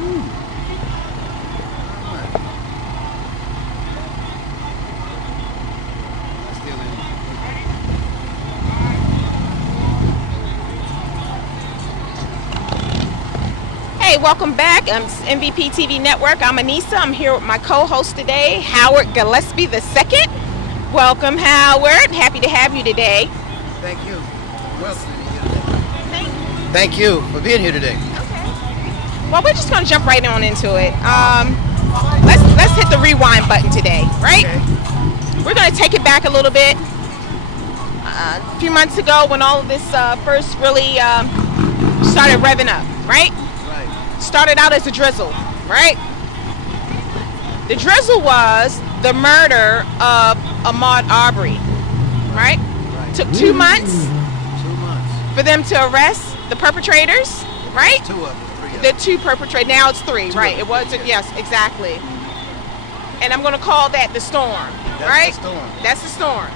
Hey, welcome back. I'm MVP TV Network. I'm Anissa. I'm here with my co-host today, Howard Gillespie II. Welcome, Howard. Happy to have you today. Thank you. Welcome to be here today. Thank you for being here today. Okay. Well, we're just going to jump right on into it. Let's hit the rewind button today, right? Okay. We're going to take it back a little bit. A few months ago, when all of this first really started revving up, right? Started out as a drizzle, right? The drizzle was the murder of Ahmaud Arbery, right? Took 2 months. 2 months. For them to arrest the perpetrators, right? 2 of them, 3 of The them. 2 perpetrators. Now it's 3, right? It was, yes. yes, exactly. And I'm going to call that the storm, right? That's the storm. That's the storm.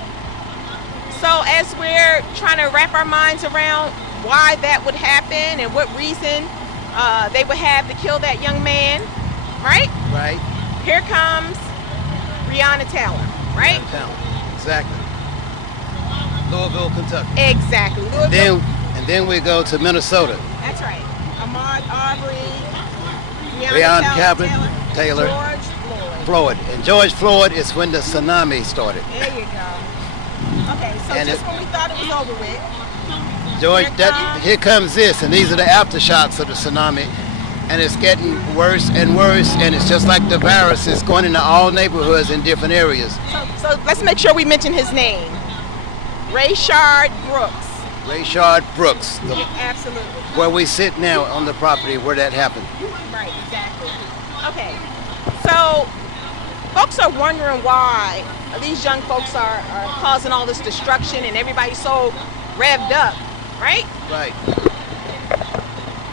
So as we're trying to wrap our minds around why that would happen and what reason they would have to kill that young man, right? Right. Here comes Breonna Taylor, right? Exactly. Louisville, Kentucky. Exactly. Louisville. And then we go to Minnesota. That's right. Ahmaud Arbery, Breonna Taylor, George Floyd. And George Floyd is when the tsunami started. There you go. Okay, so And just when we thought it was over with, here comes this, and these are the aftershocks of the tsunami, and it's getting worse and worse, and it's just like the virus is going into all neighborhoods in different areas. So let's make sure we mention his name. Rayshard Brooks. Rayshard Brooks, Absolutely. where we sit now on the property where that happened. Right, exactly. Okay, so folks are wondering why these young folks are causing all this destruction and everybody's so revved up. Right? Right.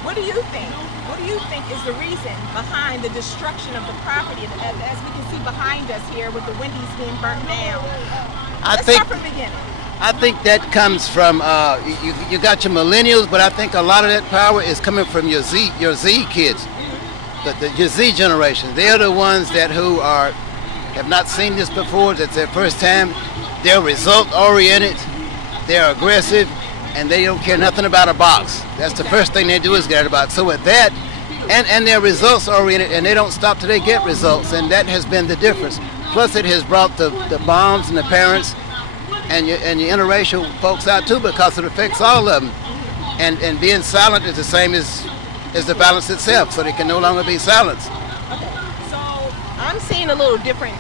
What do you think? What do you think is the reason behind the destruction of the property, as we can see behind us here with the Wendy's being burnt down? Let's start from the beginning. I think that comes from you got your millennials, but I think a lot of that power is coming from your Z kids, your Z generation. They're the ones that have not seen this before. That's their first time. They're result oriented. They're aggressive. And they don't care nothing about a box. That's the first thing they do is get a box. So with that, and they're results oriented, and they don't stop till they get results, and that has been the difference. Plus, it has brought the moms and the parents and your interracial folks out too, because it affects all of them. And being silent is the same as the violence itself, so they can no longer be silenced. Okay, so I'm seeing a little different,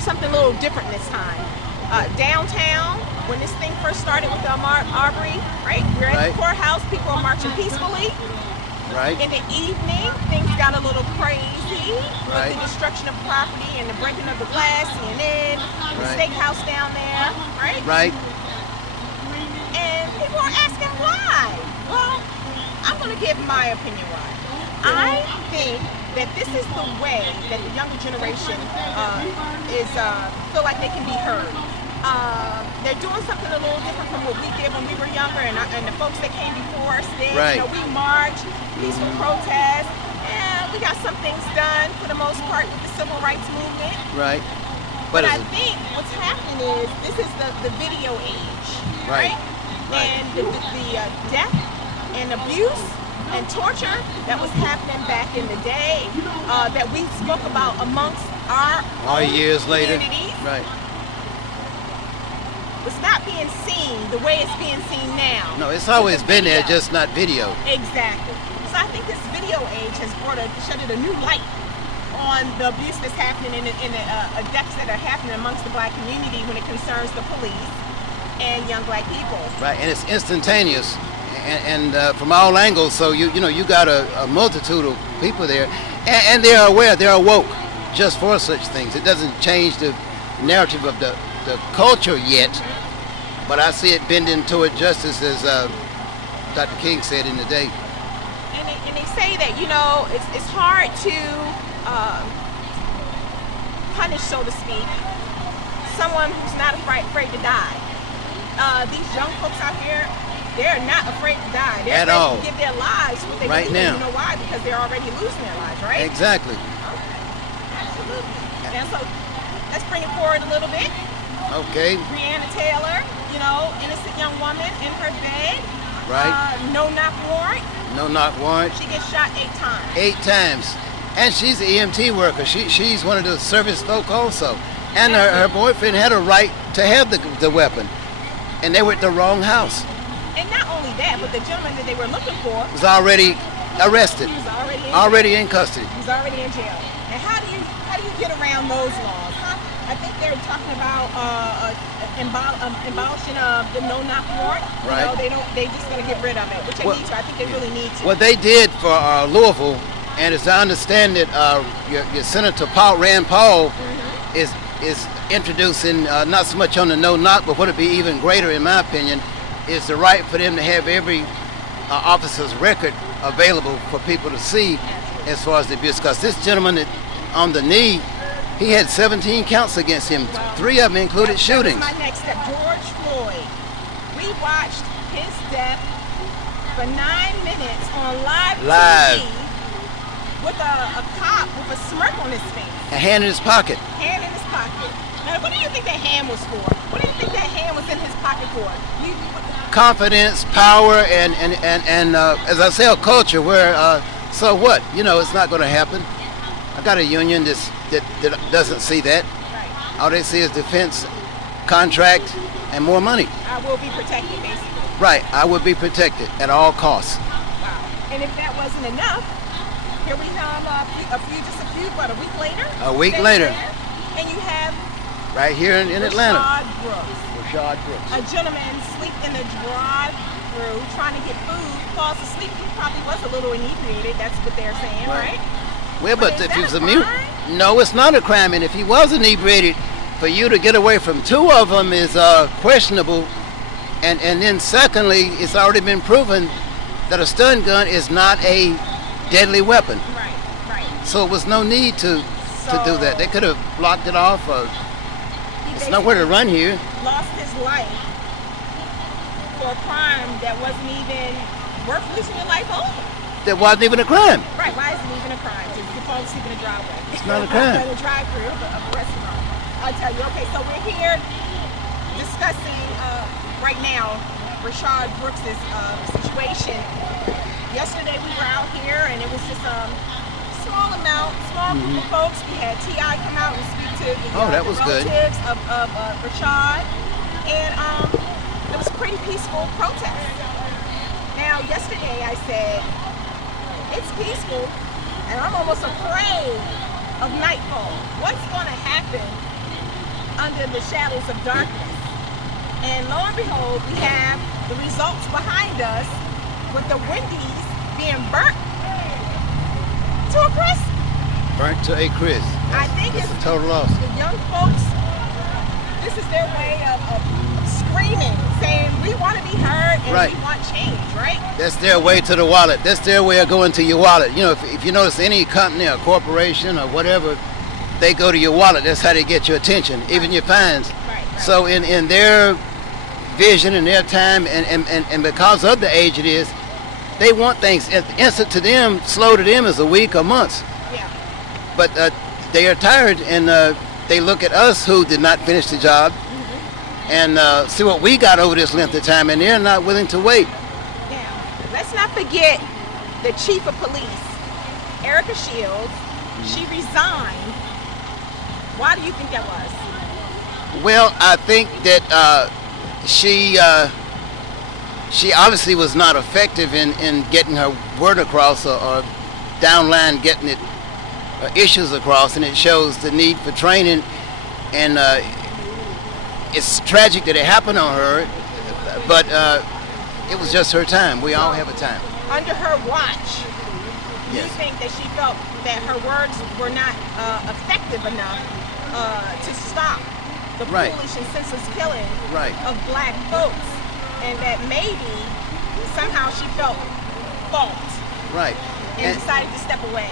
something a little different this time. Downtown. When this thing first started with the Ahmaud Arbery, right? We're at the courthouse, people are marching peacefully. Right. In the evening, things got a little crazy with Right. the destruction of property and the breaking of the glass, CNN, the steakhouse down there, right? Right. And people are asking why. Well, I'm going to give my opinion why. I think that this is the way that the younger generation feel like they can be heard. They're doing something a little different from what we did when we were younger, and the folks that came before us did. Right. You know, we marched, peaceful protests, and we got some things done for the most part with the civil rights movement. Right. But I think what's happening is this is the video age, right? And the death and abuse and torture that was happening back in the day that we spoke about amongst our years later. communities. Right. It's not being seen the way it's being seen now. No, it's always been there, just not video. Exactly. So I think this video age has shedded a new light on the abuse that's happening and the deaths that are happening amongst the black community when it concerns the police and young black people. Right, and it's instantaneous, and from all angles. So you got a multitude of people there, and they are aware, they are woke, just for such things. It doesn't change the narrative of the culture yet, but I see it bending toward justice, as Dr. King said in the day. And they say that it's hard to punish, so to speak, someone who's not afraid to die. These young folks out here, they're not afraid to die. They're At ready all. to give their lives for what they Right believe in. now. You know why? Because they're already losing their lives, right? Exactly. Okay. Absolutely. And so let's bring it forward a little bit. Okay. Breonna Taylor, you know, innocent young woman in her bed. Right. No knock warrant. No knock warrant. She gets shot 8 times. 8 times. And she's an EMT worker. She's one of the service folk also. And her boyfriend had a right to have the weapon. And they were at the wrong house. And not only that, but the gentleman that they were looking for Was already arrested. He was already in custody. He was already in jail. And how do you get around those laws? I think they're talking about abolishing the no knock warrant. Right. You know, they just gonna get rid of it, which they need to. I think they really need to. What they did for Louisville, and as I understand it, your Senator Rand Paul is introducing not so much on the no knock, but what would be even greater, in my opinion, is the right for them to have every officer's record available for people to see as far as the abuse. Because this gentleman on the knee, he had 17 counts against him. 3 of them included shootings. That was my next step. George Floyd. We watched his death for 9 minutes on live TV with a cop with a smirk on his face. A hand in his pocket. Hand in his pocket. Now, what do you think that hand was for? What do you think that hand was in his pocket for? Confidence, power, and as I say, a culture where, so what? You know, it's not going to happen. I got a union that doesn't see that. Right. All they see is defense, contract, and more money. I will be protected, basically. Right. I would be protected at all costs. Wow. And if that wasn't enough, here we have a week later? A week later. And you have right here in Atlanta. Rayshard Brooks. A gentleman sleep in the drive-through trying to get food, falls asleep. He probably was a little inebriated. That's what they're saying, right? Well, but if he was a mute, no, it's not a crime. And if he was inebriated, for you to get away from 2 of them is questionable. And then secondly, it's already been proven that a stun gun is not a deadly weapon. Right. So it was no need to do that. They could have blocked it off. It's nowhere to run here. Lost his life for a crime that wasn't even worth losing your life over. That wasn't even a crime. Right, why isn't it even a crime? To fall asleep in a driveway. It's not a crime. In a drive-through of a restaurant. I'll tell you. Okay, so we're here discussing right now Rayshard Brooks' situation. Yesterday we were out here and it was just small group of folks. We had T.I. come out and speak to the relatives of Rayshard. And it was a pretty peaceful protest. Now, yesterday I said, it's peaceful, and I'm almost afraid of nightfall. What's going to happen under the shadows of darkness? And lo and behold, we have the results behind us with the Wendy's being burnt to a crisp. Burnt to a crisp. I think it's a total loss. The young folks, this is their way of screaming, saying we want to be heard and we want change, right? That's their way to the wallet. That's their way of going to your wallet. You know, if you notice any company or corporation or whatever, they go to your wallet. That's how they get your attention, even your fines. Right. So in their vision and their time, and because of the age it is, they want things instant to them. Slow to them is a week or months. Yeah. But they are tired, and they look at us who did not finish the job and see what we got over this length of time, and they're not willing to wait. Now, let's not forget the chief of police, Erica Shields. She resigned. Why do you think that was? Well, I think that she obviously was not effective in getting her word across or downline getting it issues across, and it shows the need for training. And it's tragic that it happened on her, but it was just her time. We all have a time. Under her watch, you think that she felt that her words were not effective enough to stop the foolish and senseless killing of black folks, and that maybe somehow she felt fault and decided to step away.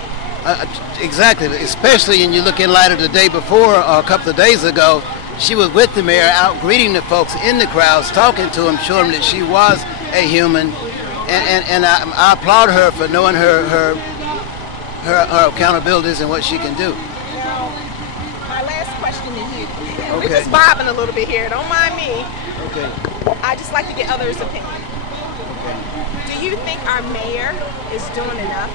Exactly, especially when you look in light of the day before, or a couple of days ago, she was with the mayor out greeting the folks in the crowds, talking to them, showing them that she was a human, and I applaud her for knowing her accountabilities and what she can do. Now, my last question to you. Okay. We're just bobbing a little bit here. Don't mind me. Okay. I just like to get others' opinion. Okay. Do you think our mayor is doing enough?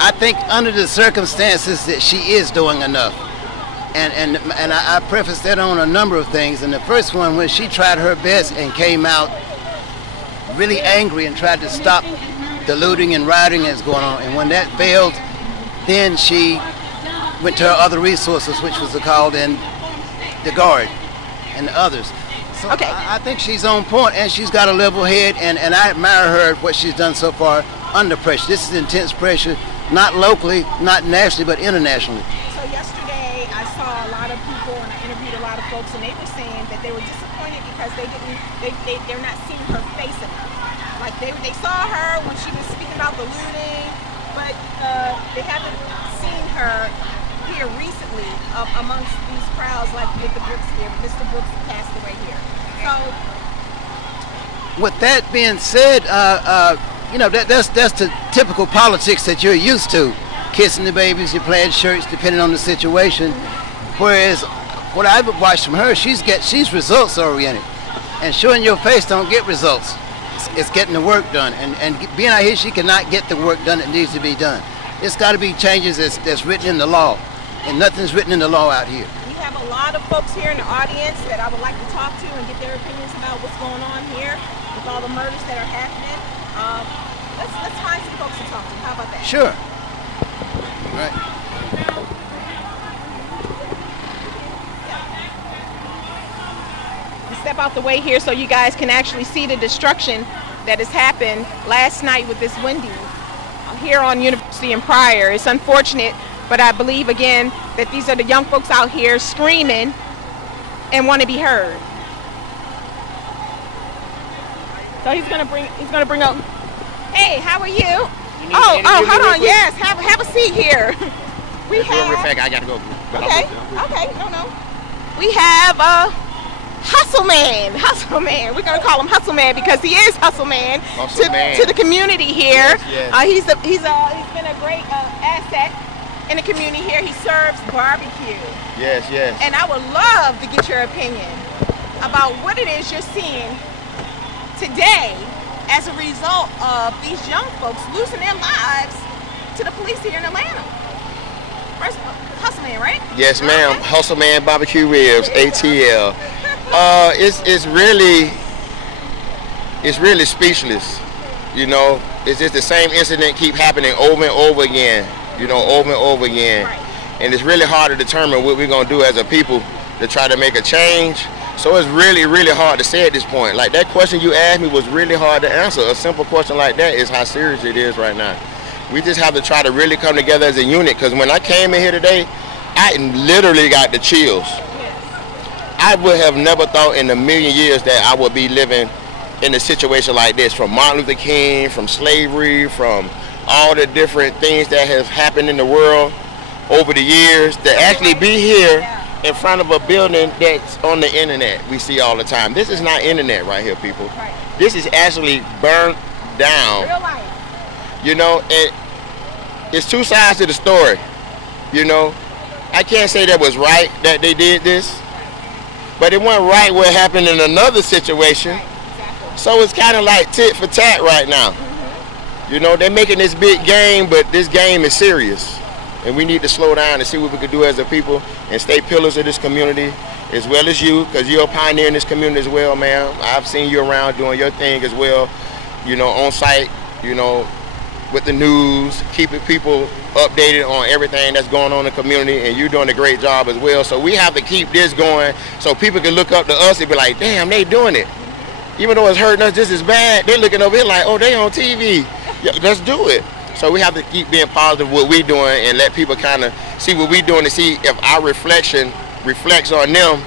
I think under the circumstances that she is doing enough. And I prefaced that on a number of things. And the first one was she tried her best and came out really angry and tried to stop the looting and rioting that's going on. And when that failed, then she went to her other resources, which was called in the Guard and the others. So Okay. I think she's on point, and she's got a level head, and I admire her what she's done so far under pressure. This is intense pressure, not locally, not nationally, but internationally. So yesterday I saw a lot of people and I interviewed a lot of folks and they were saying that they were disappointed because they're not seeing her face enough. Like they saw her when she was speaking about the looting, but they haven't seen her here recently amongst these crowds like with the Brooks here. Mr. Brooks passed away here. So With that being said, that's the typical politics that you're used to. Kissing the babies, you're playing shirts, depending on the situation. Whereas what I've watched from her, she's results oriented, and showing your face don't get results. It's getting the work done, and being out here, she cannot get the work done that needs to be done. It's got to be changes that's written in the law, and nothing's written in the law out here. we have a lot of folks here in the audience that I would like to talk to and get their opinions about what's going on here with all the murders that are happening. Let's find some folks to talk to. How about that? Sure. Right. Step out the way here so you guys can actually see the destruction that has happened last night with this Wendy here on University and Pryor. It's unfortunate, but I believe again that these are the young folks out here screaming and want to be heard. So he's gonna bring up. Hey, how are you? Oh, hold on. Yes, have a seat here. We have. I gotta go. Okay, no. We have Hustle Man. We're gonna call him Hustle Man because he is Hustle Man to the community here. Yes. He's been a great asset in the community here. He serves barbecue. Yes. And I would love to get your opinion about what it is you're seeing today as a result of these young folks losing their lives to the police here in Atlanta. First, Hustle Man, right? Yes, ma'am. Okay. Hustle Man Barbecue Ribs, ATL. It's really speechless. You know, it's just the same incident keep happening over and over again. Right. And it's really hard to determine what we're gonna do as a people to try to make a change. So it's really, really hard to say at this point. Like that question you asked me was really hard to answer. A simple question like that is how serious it is right now. We just have to try to really come together as a unit, because when I came in here today, I literally got the chills. I would have never thought in a million years that I would be living in a situation like this, from Martin Luther King, from slavery, from all the different things that have happened in the world over the years, to actually be here in front of a building that's on the internet we see all the time. This is not internet right here, people. Right. This is actually burned down. Real life. You know, and it's two sides to the story. You know, I can't say that was right that they did this, but it wasn't right what happened in another situation. Right, exactly. So it's kind of like tit for tat right now. You know, they're making this big game, but this game is serious. And we need to slow down and see what we can do as a people and stay pillars of this community, as well as you, because you're a pioneer in this community as well, ma'am. I've seen you around doing your thing as well, you know, on site, you know, with the news, keeping people updated on everything that's going on in the community, and you're doing a great job as well. So we have to keep this going so people can look up to us and be like, damn, they doing it. Even though it's hurting us just as bad, they're looking over here like, oh, they on TV. Yeah, let's do it. So we have to keep being positive what we're doing and let people kind of see what we're doing to see if our reflection reflects on them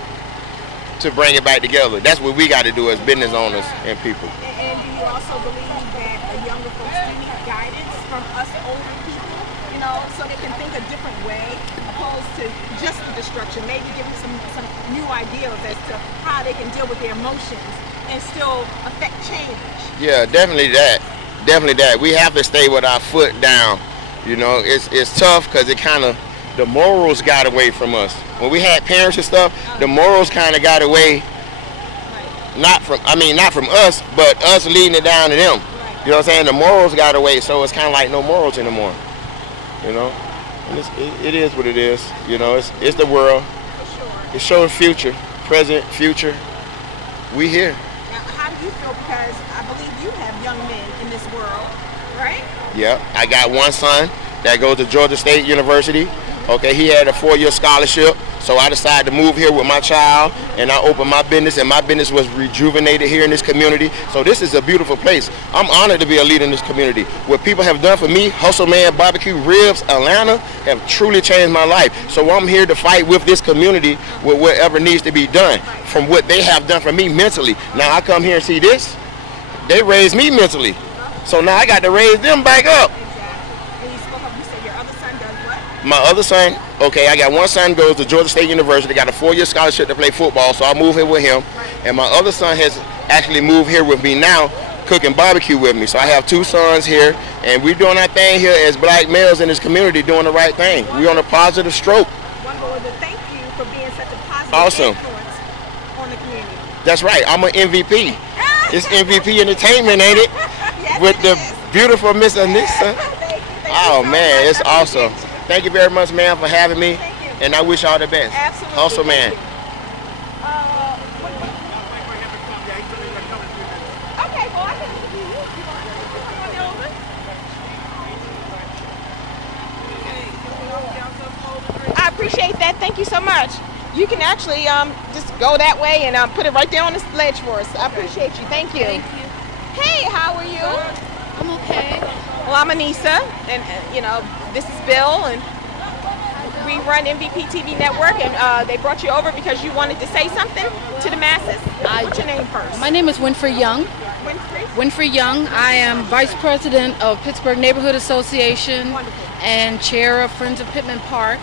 to bring it back together. That's what we got to do as business owners and people. And do you also believe that the younger folks do need guidance from us older people, you know, so they can think a different way opposed to just the destruction, maybe give them some new ideas as to how they can deal with their emotions and still affect change? Yeah, definitely that. Definitely that. We have to stay with our foot down. You know, it's tough because it kind of, the morals got away from us. When we had parents and stuff, the morals kind of got away. Not from us, but us leading it down to them. You know what I'm saying? The morals got away, so it's kind of like no morals anymore. You know, and it is what it is. You know, it's the world. It's showing future, present, future. We here. Now, how do you feel? Because I believe you have young men in this world, right? Yeah, I got one son that goes to Georgia State University. Okay, he had a 4-year scholarship, so I decided to move here with my child, and I opened my business, and my business was rejuvenated here in this community. So this is a beautiful place. I'm honored to be a leader in this community. What people have done for me, Hustle Man Barbecue Ribs, Atlanta, have truly changed my life. So I'm here to fight with this community with whatever needs to be done from what they have done for me mentally. Now I come here and see this. They raised me mentally. So now I got to raise them back up. My other son, okay, I got one son goes to Georgia State University, got a 4-year scholarship to play football, so I moved here with him. And my other son has actually moved here with me now, cooking barbecue with me. So I have 2 sons here, and we're doing our thing here as black males in this community, doing the right thing. We're on a positive stroke. Wonderful. Thank you for being such a positive influence on the community. That's right, I'm an MVP. It's MVP Entertainment, ain't it? Yes, with it the is. beautiful Miss Anissa. Thank you Oh so man, much. it's I awesome. appreciate you. Thank you very much, ma'am, for having me. Thank you. And I wish y'all the best. Absolutely. Hustle Man. Okay, well, I can interview you. You want to come on over? I appreciate that. Thank you so much. You can actually just go that way and put it right there on the ledge for us. I appreciate you. Thank you. Thank you. Hey, how are you? I'm okay. Well, I'm Anissa, and you know, this is Bill, and we run MVP TV Network, and they brought you over because you wanted to say something to the masses. What's your name first? My name is Winfrey Young. Winfrey? Winfrey Young. I am Vice President of Pittsburgh Neighborhood Association and Chair of Friends of Pittman Park,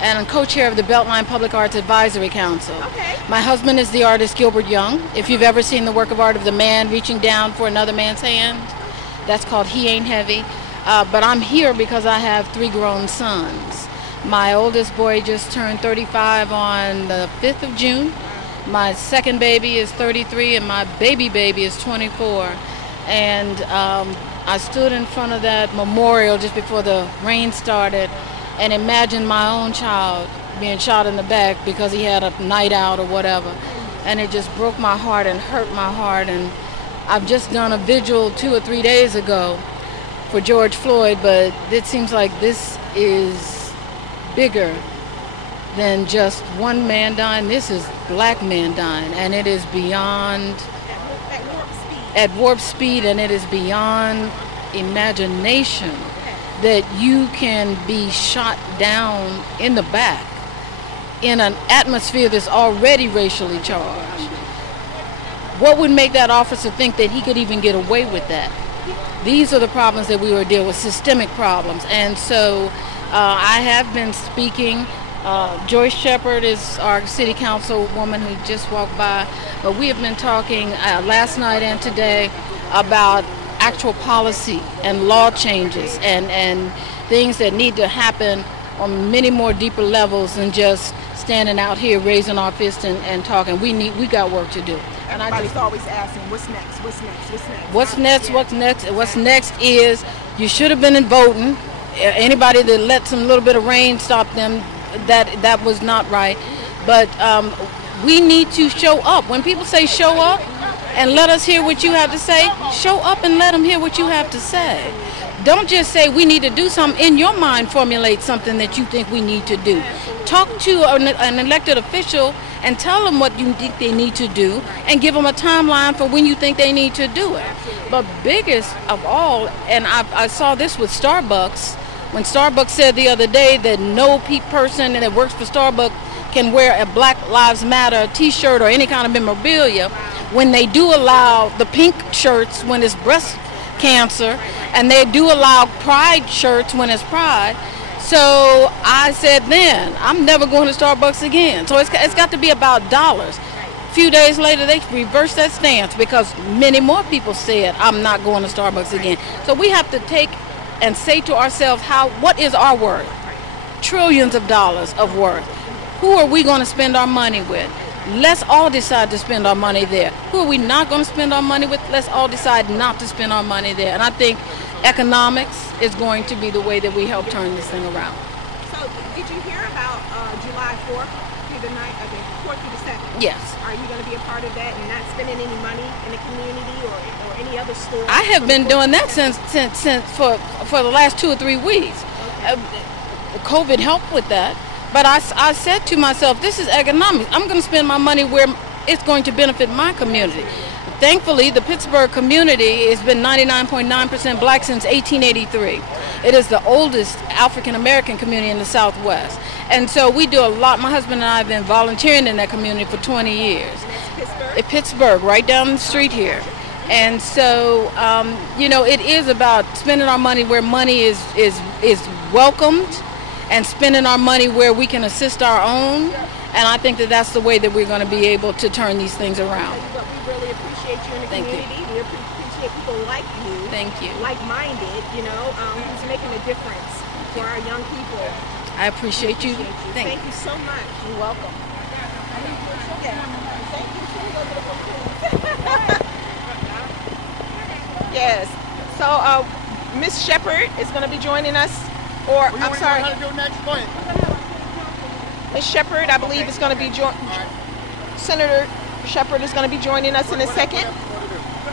and I'm co-chair of the Beltline Public Arts Advisory Council. Okay. My husband is the artist Gilbert Young. If you've ever seen the work of art of the man reaching down for another man's hand, that's called He Ain't Heavy. But I'm here because I have 3 grown sons. My oldest boy just turned 35 on the 5th of June. My second baby is 33, and my baby is 24. And I stood in front of that memorial just before the rain started and imagined my own child being shot in the back because he had a night out or whatever. And it just broke my heart and hurt my heart. And I've just done a vigil 2 or 3 days ago for George Floyd, but it seems like this is bigger than just one man dying. This is black men dying, and it is beyond at warp speed, and it is beyond imagination that you can be shot down in the back in an atmosphere that's already racially charged. What would make that officer think that he could even get away with that? These are the problems that we were dealing with, systemic problems. And so I have been speaking. Joyce Shepard is our city council woman who just walked by. But we have been talking last night and today about actual policy and law changes and things that need to happen on many more deeper levels than just standing out here raising our fist and talking. We got work to do. And Everybody's always asking, what's next? What's next? What's next? What's next? What's next? What's next is you should have been in voting. Anybody that let some little bit of rain stop them, that was not right. But we need to show up. When people say show up and let us hear what you have to say, show up and let them hear what you have to say. Don't just say we need to do something. In your mind, formulate something that you think we need to do. Talk to an elected official and tell them what you think they need to do and give them a timeline for when you think they need to do it. But biggest of all, and I saw this with Starbucks, when Starbucks said the other day that no person that works for Starbucks can wear a Black Lives Matter t-shirt or any kind of memorabilia, when they do allow the pink shirts when it's breast cancer, and they do allow pride shirts when it's pride. So I said then, I'm never going to Starbucks again. So it's got to be about dollars. A few days later, they reversed that stance because many more people said, I'm not going to Starbucks again. So we have to take and say to ourselves, what is our worth? Trillions of dollars of worth. Who are we going to spend our money with? Let's all decide to spend our money there. Who are we not going to spend our money with? Let's all decide not to spend our money there. And I think economics is going to be the way that we help turn this thing around. So did you hear about July 4th through the night, 4th through the 7th? Yes. Are you going to be a part of that and not spending any money in the community or any other store? I have been doing that since for the last 2 or 3 weeks. COVID helped with that. But I said to myself, this is economics. I'm going to spend my money where it's going to benefit my community. Thankfully, the Pittsburgh community has been 99.9% black since 1883. It is the oldest African-American community in the Southwest. And so we do a lot. My husband and I have been volunteering in that community for 20 years. Pittsburgh? In Pittsburgh, right down the street here. And so, it is about spending our money where money is welcomed, and spending our money where we can assist our own. And I think that that's the way that we're going to be able to turn these things around. But we really appreciate you in the community. We appreciate people like you. Thank you. Like-minded, who's making a difference for our young people. I appreciate you. Thank you so much. You're welcome. Thank you. Yes. So Miss Shepherd is going to be joining us. I'm sorry. Ms. Shepherd, I believe, is going to be Senator Shepherd is going to be joining us in a second.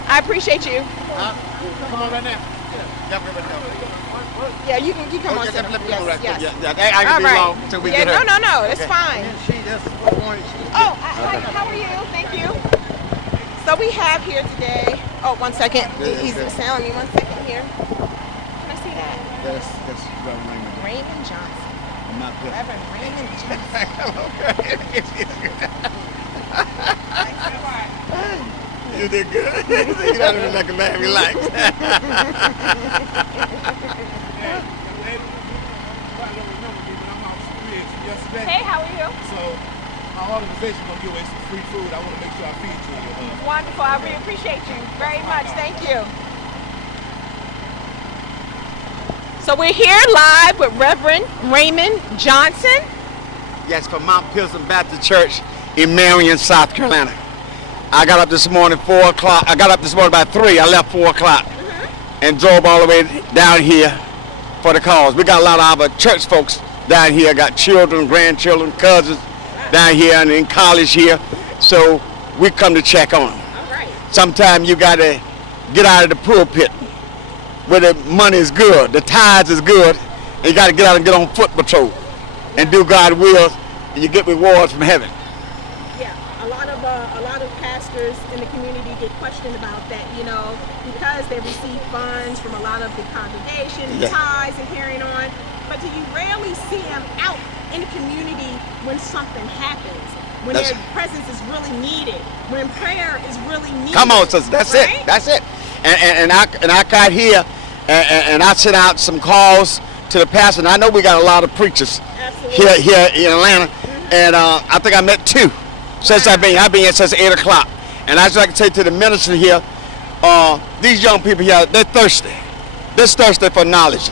I appreciate you. Come on right now. Yeah, you come on. Let me Yes, go right yes. quick. I can be long until we get her. No, it's fine. Oh, How are you? Thank you. So we have here today. Oh, 1 second. He's telling me 1 second here. Can I see that? That's Reverend Raymond. Raymond Johnson. I'm not good. Reverend Raymond Johnson. You did good. You don't even like a man relax. Hey, how are you? So my organization gonna give away some free food. I want to make sure I feed you and your husband. Wonderful. I really appreciate you very much. Thank you. So we're here live with Reverend Raymond Johnson. Yes, from Mount Pilsen Baptist Church in Marion, South Carolina. I got up this morning 4 o'clock. I got up this morning about 3. I left 4 o'clock and drove all the way down here for the cause. We got a lot of our church folks down here. Got children, grandchildren, cousins down here and in college here. So we come to check on them. All right. Sometimes you got to get out of the pulpit where the money is good, the tithes is good, and you got to get out and get on foot patrol and do God's will, and you get rewards from heaven. Yeah, a lot of pastors in the community get questioned about that, because they receive funds from a lot of the congregation, tithes and carrying on. But do you rarely see them out in the community when something happens, when their presence is really needed, when prayer is really needed? Come on, sister, that's right? it, that's it. And I got here, and I sent out some calls to the pastor. And I know we got a lot of preachers here in Atlanta, and I think I met 2 since I've been here since 8 o'clock. And I just like to say to the minister here, these young people here, they're thirsty. They're thirsty for knowledge.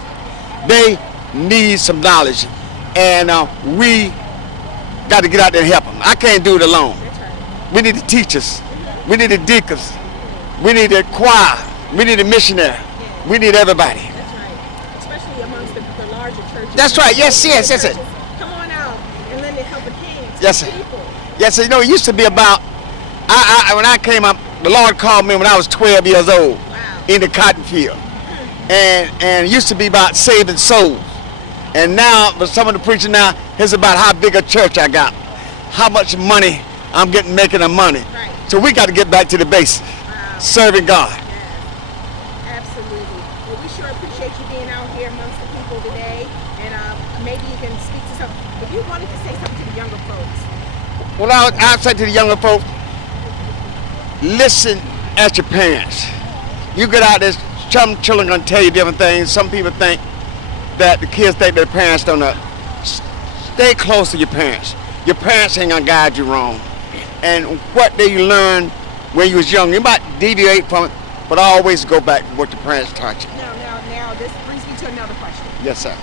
They need some knowledge, and we got to get out there and help them. I can't do it alone. We need the teachers. We need the deacons. We need the choir. We need the missionary. We need everybody. That's right. Especially amongst the larger churches. That's right. Yes. Come on out and lend a helping hand to Yes, sir. people. Yes, sir. It used to be about, when I came up, the Lord called me when I was 12 years old in the cotton field. And it used to be about saving souls. And now, but some of the preaching now, it's about how big a church I got, how much money I'm making the money. Right. So we got to get back to the basics, serving God. Yes, absolutely. Well, we sure appreciate you being out here amongst the people today, and maybe you can speak to some. If you wanted to say something to the younger folks. Well, I'll say to the younger folks, listen at your parents. You get out there, some children gonna tell you different things. Some people think that the kids think their parents don't know. Stay close to your parents. Your parents ain't gonna guide you wrong. and what they learned when you was young. You might deviate from it, but always go back to what the parents taught you. Now, this brings me to another question. Yes, sir.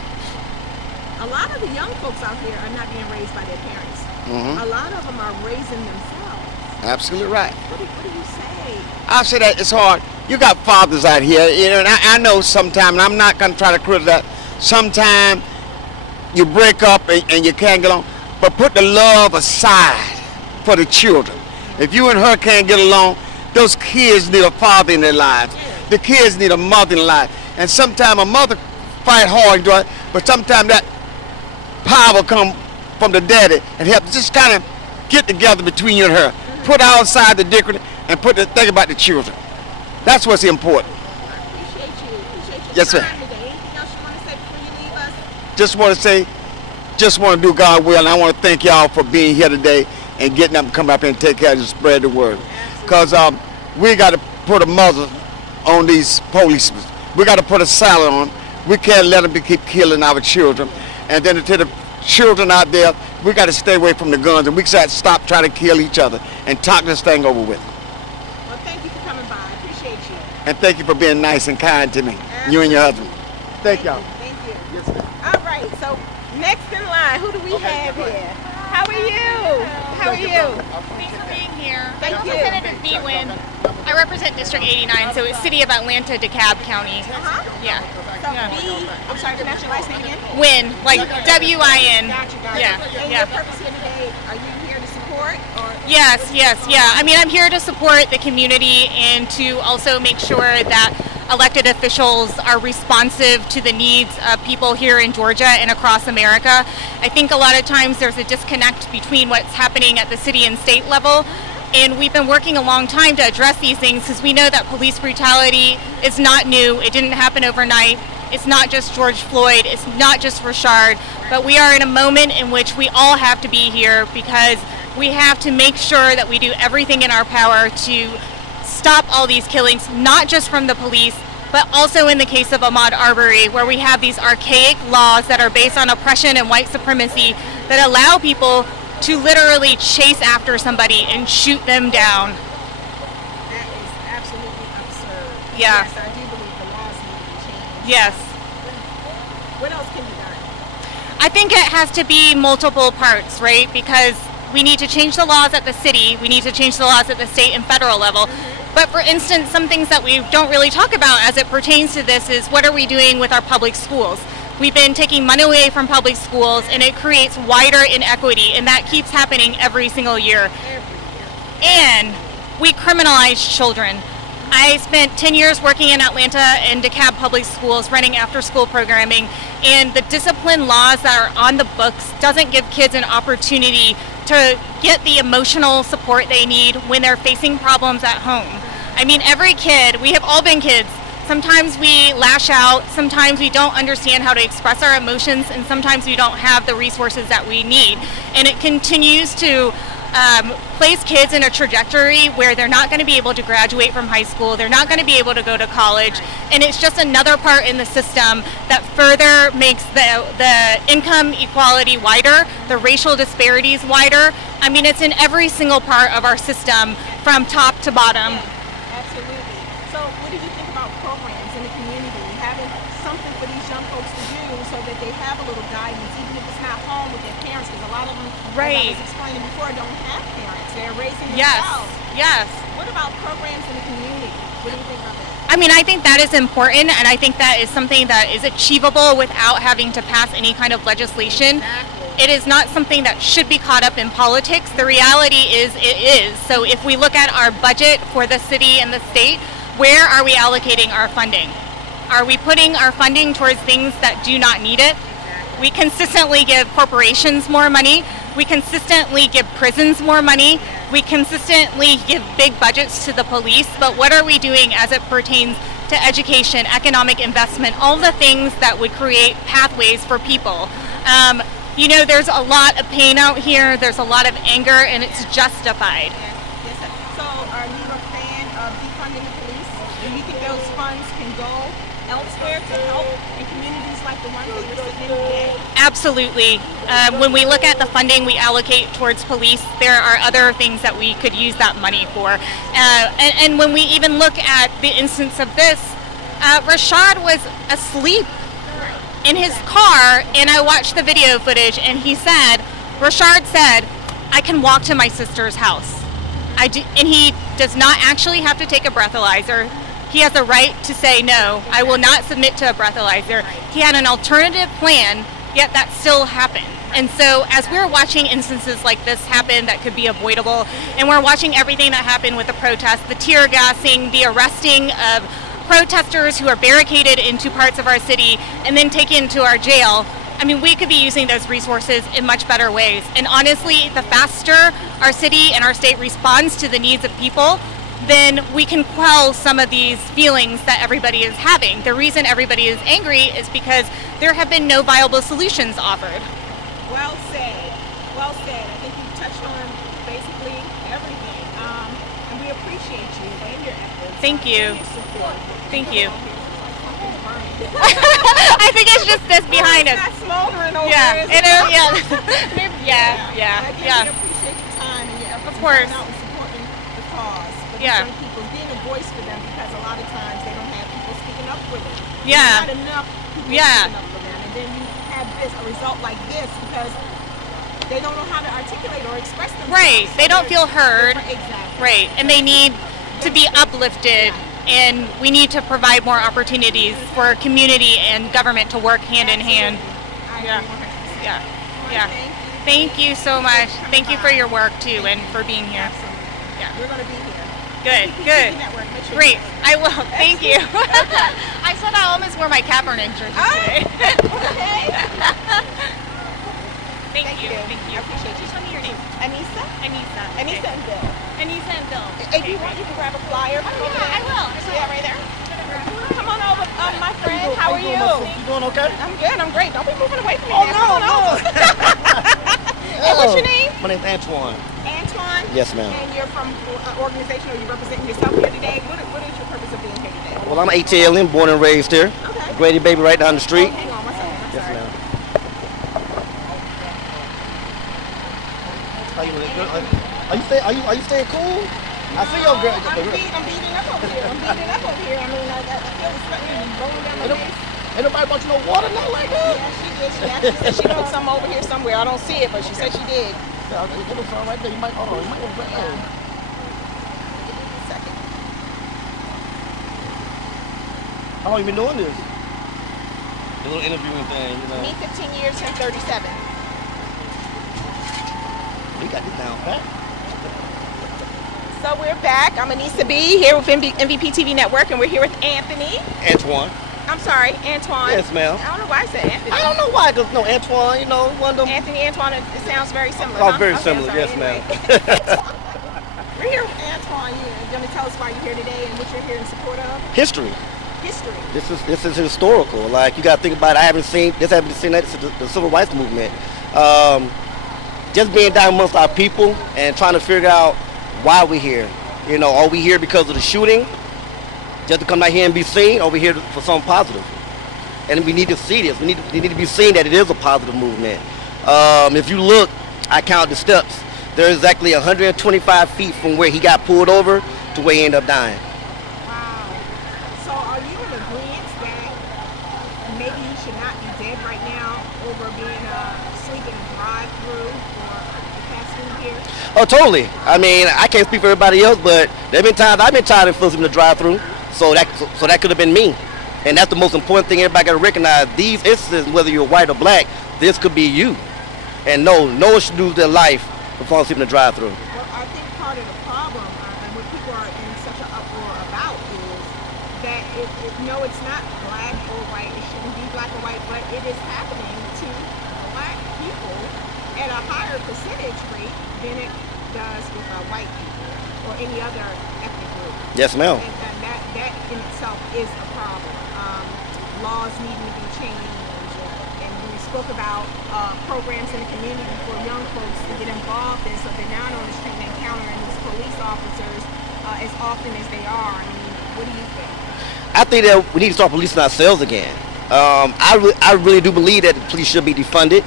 A lot of the young folks out here are not being raised by their parents. Mm-hmm. A lot of them are raising themselves. Absolutely right. What do you say? I say that it's hard. You got fathers out here, you know, and I know sometimes, and I'm not going to try to criticize, sometimes you break up and you can't get along, but put the love aside for the children. If you and her can't get along, those kids need a father in their lives. The kids need a mother in their life. And sometimes a mother fight hard, but sometimes that power come from the daddy and help just kind of get together between you and her. Put outside the difference and think about the children. That's what's important. Appreciate you. Yes, ma'am. Anything else you want to say before you leave us? Just want to do God will, and I want to thank y'all for being here today and getting up and come up here and take care of and spread the word. Because we got to put a muzzle on these policemen. We got to put a silent on. We can't let them keep killing our children. And then to the children out there, we got to stay away from the guns, and we got to stop trying to kill each other and talk this thing over with. Well, thank you for coming by. I appreciate you. And thank you for being nice and kind to me, you and your husband. Thank y'all. Thank you. Yes, ma'am. All right, so next in line, who do we have here? How are you? How are you? Thanks for being here. Thank I'm you. Representative B. Wynn. I represent District 89, so it's City of Atlanta, DeKalb County. Yeah. So B, I'm sorry, pronounce your last name again? Wynn, like W-I-N. Gotcha. Yeah, And yeah. your purpose here today, are you here to support? Or Yes. I mean, I'm here to support the community and to also make sure that elected officials are responsive to the needs of people here in Georgia and across America. I think a lot of times there's a disconnect between what's happening at the city and state level. And we've been working a long time to address these things because we know that police brutality is not new. It didn't happen overnight. It's not just George Floyd. It's not just Rayshard. But we are in a moment in which we all have to be here because we have to make sure that we do everything in our power to stop all these killings, not just from the police, but also in the case of Ahmaud Arbery, where we have these archaic laws that are based on oppression and white supremacy that allow people to literally chase after somebody and shoot them down. that is absolutely absurd. Yeah. Yes, I do believe the laws need to be changed. Yes. What else can be done? I think it has to be multiple parts, right? Because we need to change the laws at the city, we need to change the laws at the state and federal level. But for instance, some things that we don't really talk about as it pertains to this is what are we doing with our public schools? We've been taking money away from public schools and it creates wider inequity, and that keeps happening every single year. And we criminalize children. I spent 10 years working in Atlanta in DeKalb public schools running after school programming, and the discipline laws that are on the books doesn't give kids an opportunity to get the emotional support they need when they're facing problems at home. I mean, every kid, we have all been kids. Sometimes we lash out, sometimes we don't understand how to express our emotions, and sometimes we don't have the resources that we need. And it continues to place kids in a trajectory where they're not going to be able to graduate from high school, they're not going to be able to go to college, and it's just another part in the system that further makes the income equality wider, the racial disparities wider. I mean, it's in every single part of our system from top to bottom. Absolutely. So what do you think about programs in the community, having something for these young folks to do so that they have a little guidance, even if it's not home with their parents, because a lot of them, Right. as I was explaining before, don't have parents. They're raising Yes, themselves. yes. What about programs in the community? What do you think about that? I mean, I think that is important, and I think that is something that is achievable without having to pass any kind of legislation. It is not something that should be caught up in politics. The reality is it is. So if we look at our budget for the city and the state, where are we allocating our funding? Are we putting our funding towards things that do not need it? We consistently give corporations more money. We consistently give prisons more money. We consistently give big budgets to the police. But what are we doing as it pertains to education, economic investment, all the things that would create pathways for people? You know, there's a lot of pain out here. There's a lot of anger, and it's justified. Yes, sir. So are you a fan of defunding the police? Do you think those funds can go elsewhere to help in communities like the ones that you're sitting in today? Absolutely. When we look at the funding we allocate towards police, there are other things that we could use that money for. And when we even look at the instance of this, Rayshard was asleep in his car, and I watched the video footage, and Rayshard said, I can walk to my sister's house. And he does not actually have to take a breathalyzer. He has the right to say, no, I will not submit to a breathalyzer. He had an alternative plan, yet that still happened. And so as we're watching instances like this happen that could be avoidable, and we're watching everything that happened with the protests, the tear gassing, the arresting of protesters who are barricaded into parts of our city and then taken to our jail, I mean, we could be using those resources in much better ways. And honestly, the faster our city and our state responds to the needs of people, then we can quell some of these feelings that everybody is having. The reason everybody is angry is because there have been no viable solutions offered. Well said. Well said. I think you touched on basically everything. And we appreciate you and your efforts. Thank you. And your support. Thank you. I think it's just this behind us. It's not smoldering over Yeah, there. it is. Yeah. I appreciate your time and your efforts. Of course. Out and supporting the cause. For these Yeah. young people, being a voice for them, because a lot of times they don't have people speaking up for them. Yeah. There's not enough people Yeah. speaking up for them. And then you have a result like this because they don't know how to articulate or express themselves. Right. They don't feel heard. Exactly. Right. And they need to be uplifted. And we need to provide more opportunities for community and government to work hand in hand. I agree 100%. Yeah. Thank you so much. Thank you for your work too and for being here. Absolutely. We're going to be here. Good. Network. Make sure Great. you- I will. Thank you. I said I almost wore my Kaepernick shirt today. Okay. Thank you. I appreciate you. Tell me your name. Anissa? Anissa. Anissa and Bill. Anissa and Bill. If you want, you can grab a flyer. Oh, yeah, I will. See that right there? Come on over, my friend. How are you? You doing okay? I'm good. I'm great. Don't be moving away from me. Oh, now. no, Come on over. And what's your name? My name's Antoine. Antoine? Yes, ma'am. And you're from an organization, or you're representing yourself here today? What is your purpose of being here today? Well, I'm ATLM, born and raised here. Okay. Grady baby right down the street. Hang on one second. I'm Yes, sorry. ma'am. How you doing? Are you staying cool? I see your girl. I'm beating up over here. I mean, I feel the sweat rolling down my face. Ain't nobody brought you no water, nothing like that. Yeah, she did. She actually said she put some over here somewhere. I don't see it, but she said she did. Yeah, give us some right there. You might want to grab. Second. How long you been doing this? The little interviewing thing, you know. Me, 15 years, him 37. We got this down pat. So we're back. I'm Anissa B. here with MVP TV Network, and we're here with Anthony. Antoine. I'm sorry, Antoine. Yes, ma'am. I don't know why I said Anthony. I don't know why, because no, Antoine, you know, one of them. Anthony, Antoine, it sounds very similar. Oh, huh? very Okay, similar, I'm sorry. yes, ma'am. Anyway. We're here with Antoine. You're going to tell us why you're here today and what you're here in support of. History. History. This is historical. Like, you got to think about it. I haven't seen that since the Civil Rights Movement. Just being down amongst our people and trying to figure out why we're here. You know, are we here because of the shooting? Just to come out here and be seen? Or are we here for something positive? And we need to see this. We need to be seen that it is a positive movement. If you look, I count the steps. They're exactly 125 feet from where he got pulled over to where he ended up dying. Wow. So are you in agreement that maybe you should not be dead right now over being asleep in a drive-through or the fast food here? Oh, totally. I mean, I can't speak for everybody else, but there have been times I've been tired of flipping in the drive-through, so that could have been me. And that's the most important thing everybody got to recognize. These instances, whether you're white or black, this could be you. And no one should lose their life for falling asleep in the drive-through. Well, I think part of the problem and what people are in such an uproar about is that no, it's not black or white. It shouldn't be black or white, but it is happening to black people at a higher percentage rate than it does with white people or any other ethnic group. Yes, ma'am. And that in itself is a problem. Laws needing to be changed, and we spoke about programs in the community for young folks to get involved in, so they're not on the street and encountering these police officers as often as they are. I mean, what do you think? I think that we need to start policing ourselves again. I really do believe that the police should be defunded.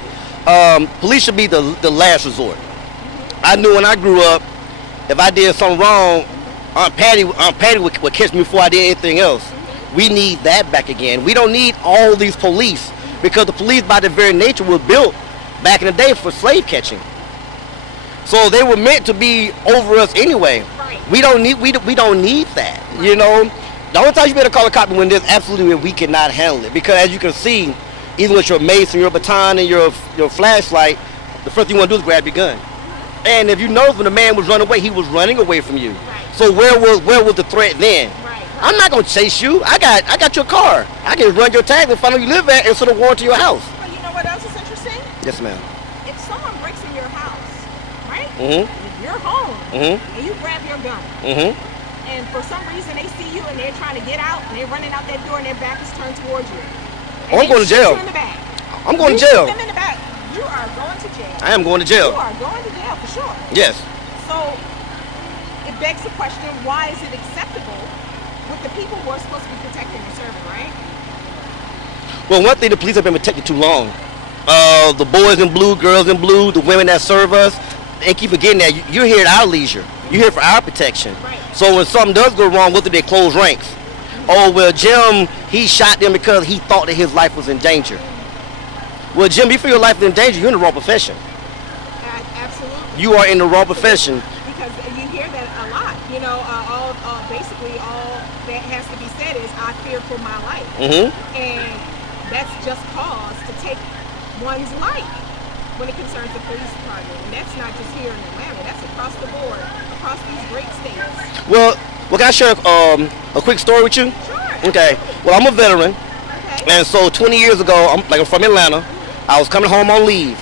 Police should be the last resort. I knew when I grew up, if I did something wrong, Aunt Patty would catch me before I did anything else. We need that back again. We don't need all these police, because the police by their very nature were built back in the day for slave catching. So they were meant to be over us anyway. We don't need that. You know, the only time you better call a cop when there's absolutely we cannot handle it, because as you can see, even with your mace and your baton and your flashlight, the first thing you want to do is grab your gun. And if you notice, when the man was running away, he was running away from you. So where was the threat then? I'm not gonna chase you. I got your car. I can run your tag and find out where you live at and sort of warrant to your house. But you know what else is interesting? Yes, ma'am. If someone breaks in your house, right? Mm-hmm. You're home, Mm-hmm. and you grab your gun, Mm-hmm. and for some reason they see you and they're trying to get out, and they're running out that door and their back is turned towards you. Oh, I'm going to jail. You in the back. I'm going to You jail. shoot them in the back. You are going to jail. I am going to jail. You are going to jail for sure. Yes. So it begs the question: why is it acceptable with the people who are supposed to be protecting and serving, right? Well, one thing, the police have been protected too long. The boys in blue, girls in blue, the women that serve us, they keep forgetting that you're here at our leisure. You're here for our protection. Right. So when something does go wrong, what do they close ranks? Oh, well, Jim, he shot them because he thought that his life was in danger. Well, Jim, you feel your life is in danger, you're in the wrong profession. Absolutely. You are in the wrong profession. Because you hear that a lot. You know, basically all that has to be said is, I fear for my life. Mm-hmm. And that's just cause to take one's life when it concerns the police department. And that's not just here in Atlanta, that's across the board, across these great states. Well, can I share a quick story with you? Sure. Okay. Well, I'm a veteran. Okay. And so 20 years ago, I'm from Atlanta. I was coming home on leave.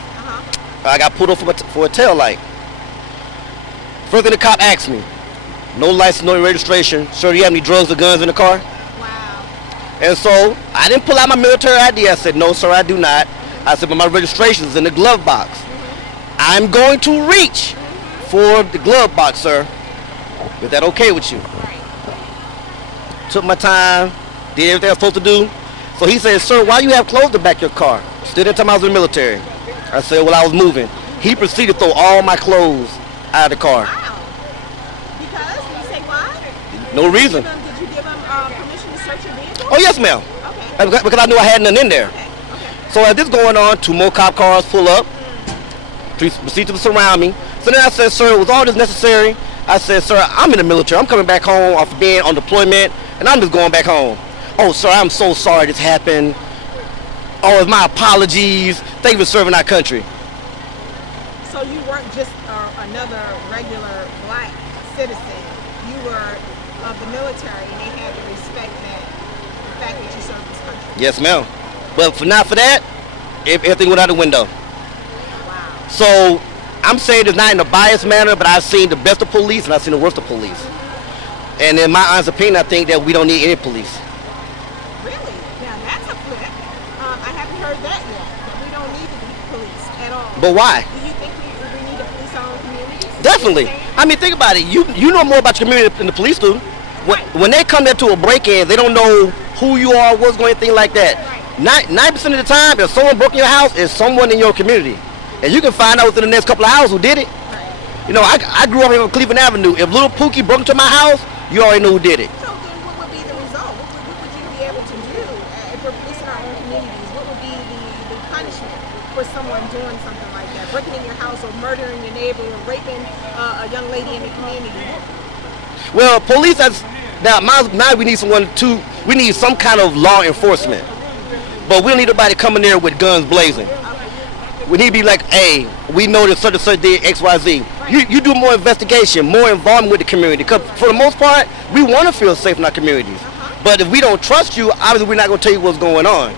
I got pulled over for a tail light. First thing the cop asked me, no license, no registration. Sir, do you have any drugs or guns in the car? Wow. And so I didn't pull out my military ID. I said, no, sir, I do not. I said, but my registration is in the glove box. I'm going to reach for the glove box, sir. Is that okay with you? Took my time, did everything I was supposed to do. So he said, sir, why you have clothes in the back of your car? Still that time I was in the military. I said, well, I was moving. He proceeded to throw all my clothes out of the car. Wow. Because? Did you say why? No reason. Did you give him permission to search your vehicle? Oh, yes, ma'am. Okay. Because I knew I had nothing in there. Okay. So as this going on, 2 more cop cars pull up, proceed to surround me. So then I said, sir, was all this necessary? I said, sir, I'm in the military. I'm coming back home after being on deployment, and I'm just going back home. Oh, sir, I'm so sorry this happened. Oh, it's my apologies. Thank you for serving our country. So you weren't just another regular black citizen. You were of the military, and they had to respect the fact that you served this country. Yes, ma'am. But not for that, everything went out the window. Wow. So I'm saying it's not in a biased manner, but I've seen the best of police and I've seen the worst of police. And in my honest opinion, I think that we don't need any police. Really? Now that's a flip. I haven't heard that yet. That we don't need to be police at all. But why? Do you think we need to police our own communities? Definitely. I mean, think about it. You know more about your community than the police do. When they come there to a break-in, they don't know who you are, what's going, anything like that. 90% of the time, if someone broke in your house, it's someone in your community. And you can find out within the next couple of hours who did it. You know, I grew up here on Cleveland Avenue. If little Pookie broke into my house, you already know who did it. So then what would be the result? What would you be able to do if we're policing our own communities? What would be the punishment for someone doing something like that? Breaking in your house or murdering your neighbor or raping a young lady in the community? Well, police, now we need we need some kind of law enforcement. But we don't need nobody coming there with guns blazing. We need to be like, hey, we know that such and such did X, Y, Z. You do more investigation, more involvement with the community. Because for the most part, we want to feel safe in our communities. But if we don't trust you, obviously we're not going to tell you what's going on.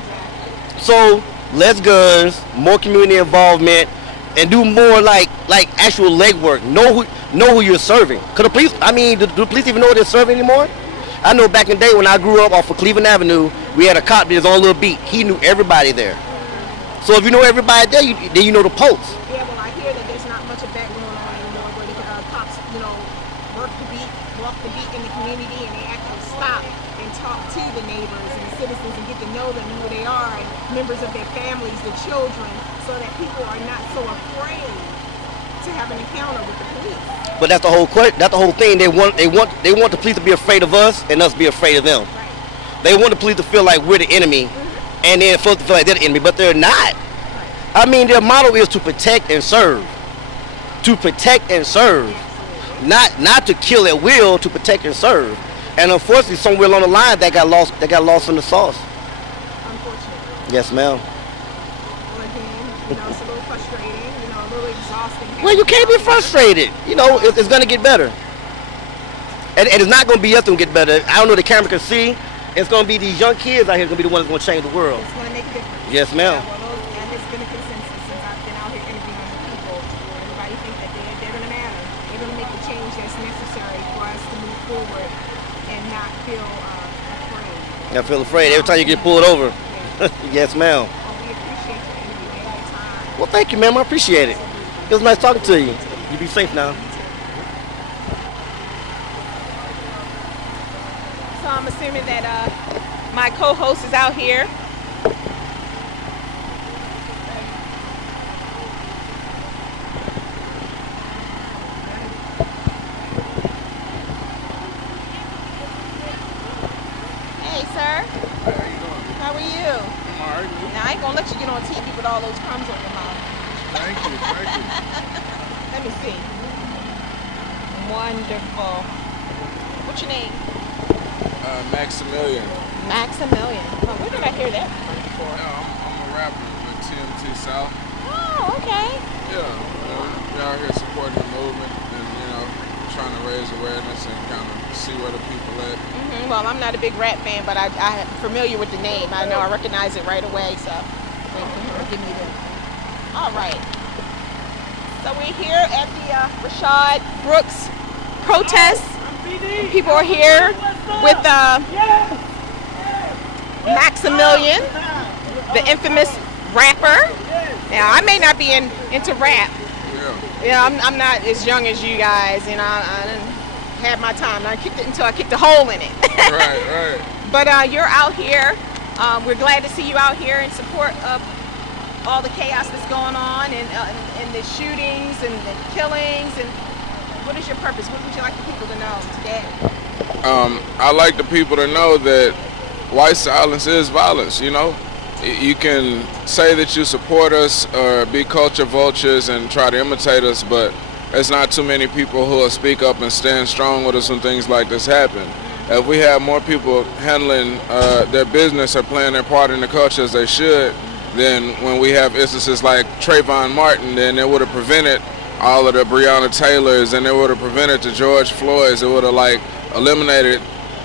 So less guns, more community involvement, and do more like actual legwork. Know who you're serving. Because the police, I mean, do the police even know what they're serving anymore? I know back in the day when I grew up off of Cleveland Avenue, we had a cop that his own little beat. He knew everybody there. So if you know everybody there, then you know the pulse. Yeah, well, I hear that there's not much of that going on anymore, where the cops, walk the beat in the community, and they actually stop and talk to the neighbors and citizens and get to know them and who they are and members of their families, their children, so that people are not so afraid to have an encounter with the police. But that's the whole thing. They want the police to be afraid of us and us be afraid of them. Right. They want the police to feel like we're the enemy, and they're supposed to feel like they're the enemy, but they're not. I mean, their motto is to protect and serve. To protect and serve. Not to kill at will, to protect and serve. And unfortunately, somewhere along the line, that got lost in the sauce. Unfortunately. Yes, ma'am. Well, again, it's a little frustrating, a little exhausting. Well, you can't be frustrated. It's going to get better. And it's not going to be us going to get better. I don't know if the camera can see. It's going to be these young kids out here going to be the ones that's going to change the world. It's going to make a difference. Yes, ma'am. That has been a consensus since I've been out here interviewing the people. Everybody thinks that they're going to matter. They're going to make the change that's necessary for us to move forward and not feel afraid. I feel afraid every time you get pulled over. Yes, ma'am. Well, we appreciate your interview and your time. Well, thank you, ma'am. I appreciate it. It was nice talking to you. You be safe now. So I'm assuming that my co-host is out here. Hey, sir. How you doing? How are you? I'm all right. Now, I ain't gonna let you get on TV with all those crumbs on your mouth. Thank you. Let me see. Wonderful. What's your name? Maximilian. Maximilian. Oh, where did I hear that from before? I'm a rapper with TMT South. Oh, okay. Yeah, we're out here supporting the movement and, trying to raise awareness and kind of see where the people at. Well, I'm not a big rap fan, but I'm familiar with the name. I know I recognize it right away, so give me the... All right. So we're here at the Rayshard Brooks protest. People are here with Maximilian, the infamous rapper. Now, I may not be into rap. Yeah, I'm not as young as you guys. I didn't have my time. I kicked it until I kicked a hole in it. Right. But you're out here. We're glad to see you out here in support of all the chaos that's going on and the shootings and the killings. And what is your purpose? What would you like the people to know today? I like the people to know that white silence is violence, You can say that you support us or be culture vultures and try to imitate us, but there's not too many people who will speak up and stand strong with us when things like this happen. If we have more people handling their business or playing their part in the culture as they should, then when we have instances like Trayvon Martin, then it would have prevented all of the Breonna Taylors, and it would have prevented the George Floyds. It would have eliminated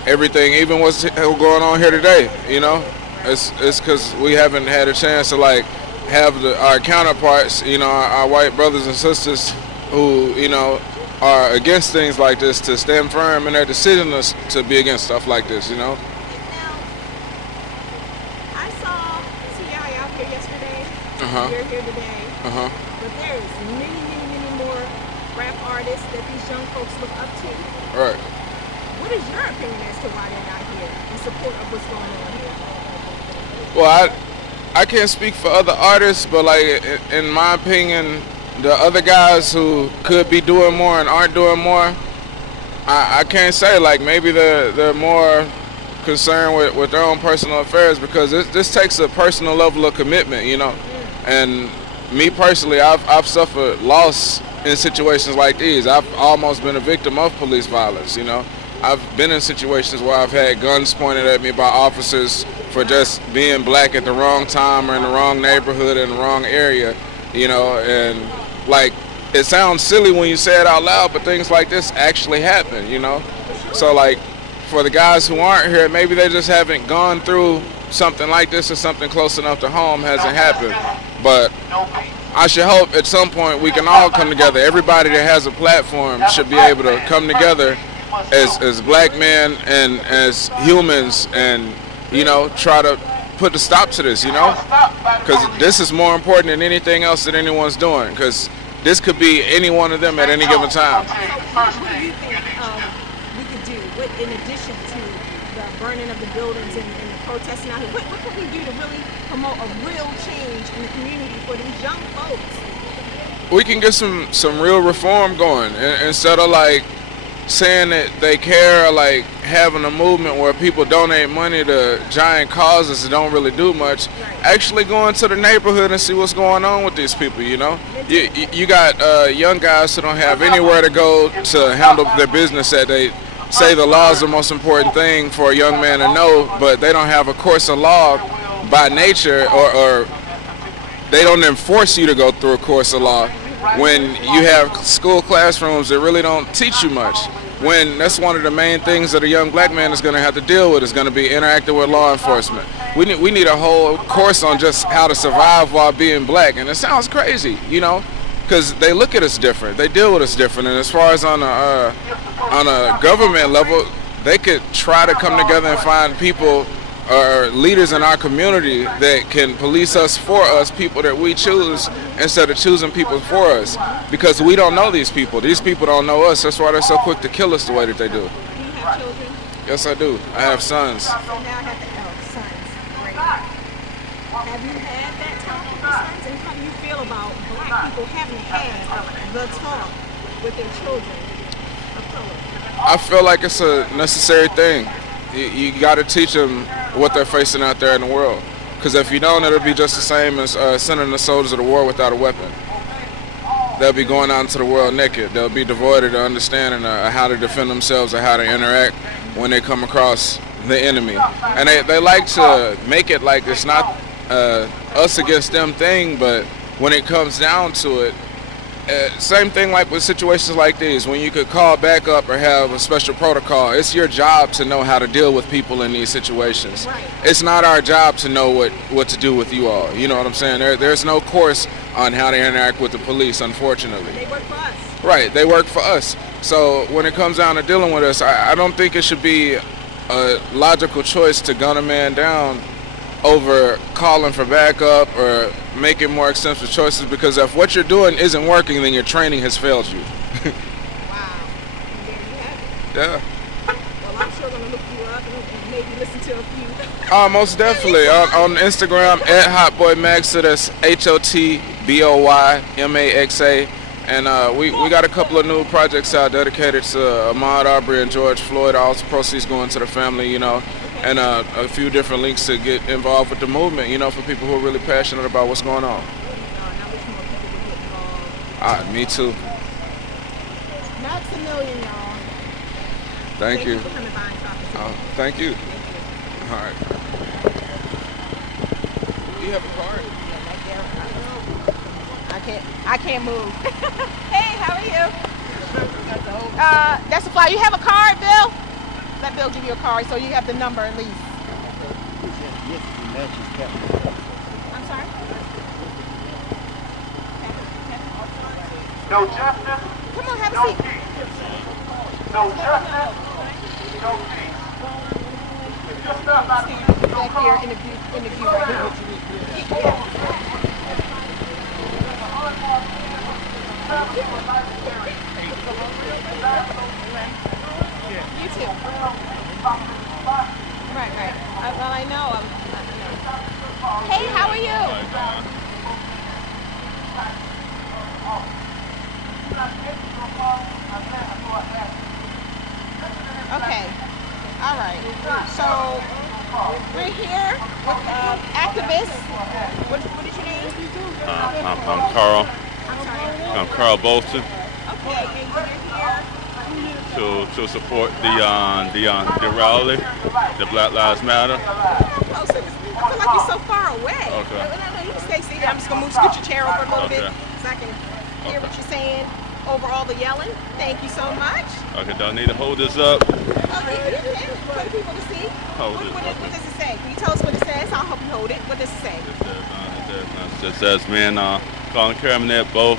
everything, even what's going on here today. It's because we haven't had a chance to have our counterparts, our white brothers and sisters who are against things like this to stand firm in their decision to be against stuff like this. Now, I saw T.I. out here yesterday. You're here today. But there's many more rap artists that these young folks look up to. Right. What is your opinion as to why they're not here in support of what's going on here? Well, I can't speak for other artists, but in my opinion, the other guys who could be doing more and aren't doing more, I can't say. Maybe they're more concerned with their own personal affairs, because this takes a personal level of commitment, And me personally, I've suffered loss in situations like these. I've almost been a victim of police violence, I've been in situations where I've had guns pointed at me by officers for just being black at the wrong time or in the wrong neighborhood in the wrong area, and it sounds silly when you say it out loud, but things like this actually happen, So for the guys who aren't here, maybe they just haven't gone through something like this, or something close enough to home hasn't happened. But I should hope at some point we can all come together. Everybody that has a platform should be able to come together as black men and as humans and, try to put a stop to this, because this is more important than anything else that anyone's doing, because this could be any one of them at any given time. So what do you think we could do, in addition to the burning of the buildings and the protesting out here. What can we do to really promote a real change in the community for these young folks? We can get some real reform going instead of like saying that they care, like having a movement where people donate money to giant causes that don't really do much. Actually go into the neighborhood and see what's going on with these people, you know? You got young guys who don't have anywhere to go to handle their business that they say the law is the most important thing for a young man to know, but they don't have a course of law by nature, or they don't enforce you to go through a course of law when you have school classrooms that really don't teach you much. When that's one of the main things that a young black man is going to have to deal with, is going to be interacting with law enforcement. We need a whole course on just how to survive while being black, and it sounds crazy, you know, because they look at us different, they deal with us different, and as far as on a government level, they could try to come together and find people or leaders in our community that can police us for us, people that we choose, instead of choosing people for us, because we don't know these people. These people don't know us. That's why they're so quick to kill us the way that they do. Do you have children? Yes, I do. I have sons. So now I have to sons. Great. Have you had that talk with your sons? And how do you feel about black people having had the talk with their children of color? I feel like it's a necessary thing. You got to teach them what they're facing out there in the world. Because if you don't, it'll be just the same as sending the soldiers to war without a weapon. They'll be going out into the world naked. They'll be devoid of the understanding of how to defend themselves or how to interact when they come across the enemy. And they like to make it like it's not us against them thing, but when it comes down to it, same thing like with situations like these, when you could call back up or have a special protocol, it's your job to know how to deal with people in these situations. Right. It's not our job to know what to do with you all. You know what I'm saying? There's no course on how to interact with the police, unfortunately. They work for us. Right, they work for us. So when it comes down to dealing with us, I don't think it should be a logical choice to gun a man down over calling for backup or making more extensive choices, because if what you're doing isn't working, then your training has failed you. Wow. And there you have it. Yeah. Well, I'm sure going to look you up and maybe listen to a few. Most definitely. On Instagram, @HotBoyMaxa, that's HOTBOYMAXA. And we got a couple of new projects out dedicated to Ahmaud Arbery and George Floyd. All the proceeds going to the family, you know. And a few different links to get involved with the movement, you know, for people who are really passionate about what's going on. Me too. Maximilian, y'all. Thank you. For coming by and talking to me. Thank you. All right. Do you have a card? I can't move. Hey, how are you? That's a flyer. You have a card, Bill? Let Bill give you a card so you have the number at least. I'm sorry? No justice. Come on, have a No seat. peace. No justice. No peace. If you're stuck out here, Back here in the view right here. You too. Right. Well, I know. Hey, how are you? Okay. All right. So we're here with activists. What is your name? I'm Carl. I'm sorry. I'm Carl Bolton. Okay, and you're here. To support the rally, the Black Lives Matter. Closer. I feel like you're so far away. Okay. No, you can stay seated. I'm just gonna scoot your chair over a little bit Okay. so I can hear what you're saying over all the yelling. Thank you so much. Okay, do I need to hold this up? Okay, you can for the people to see. Hold it. What does it say? Can you tell us what it says? I'll help you hold it. What does it say? It says me and Colin Kaepernick both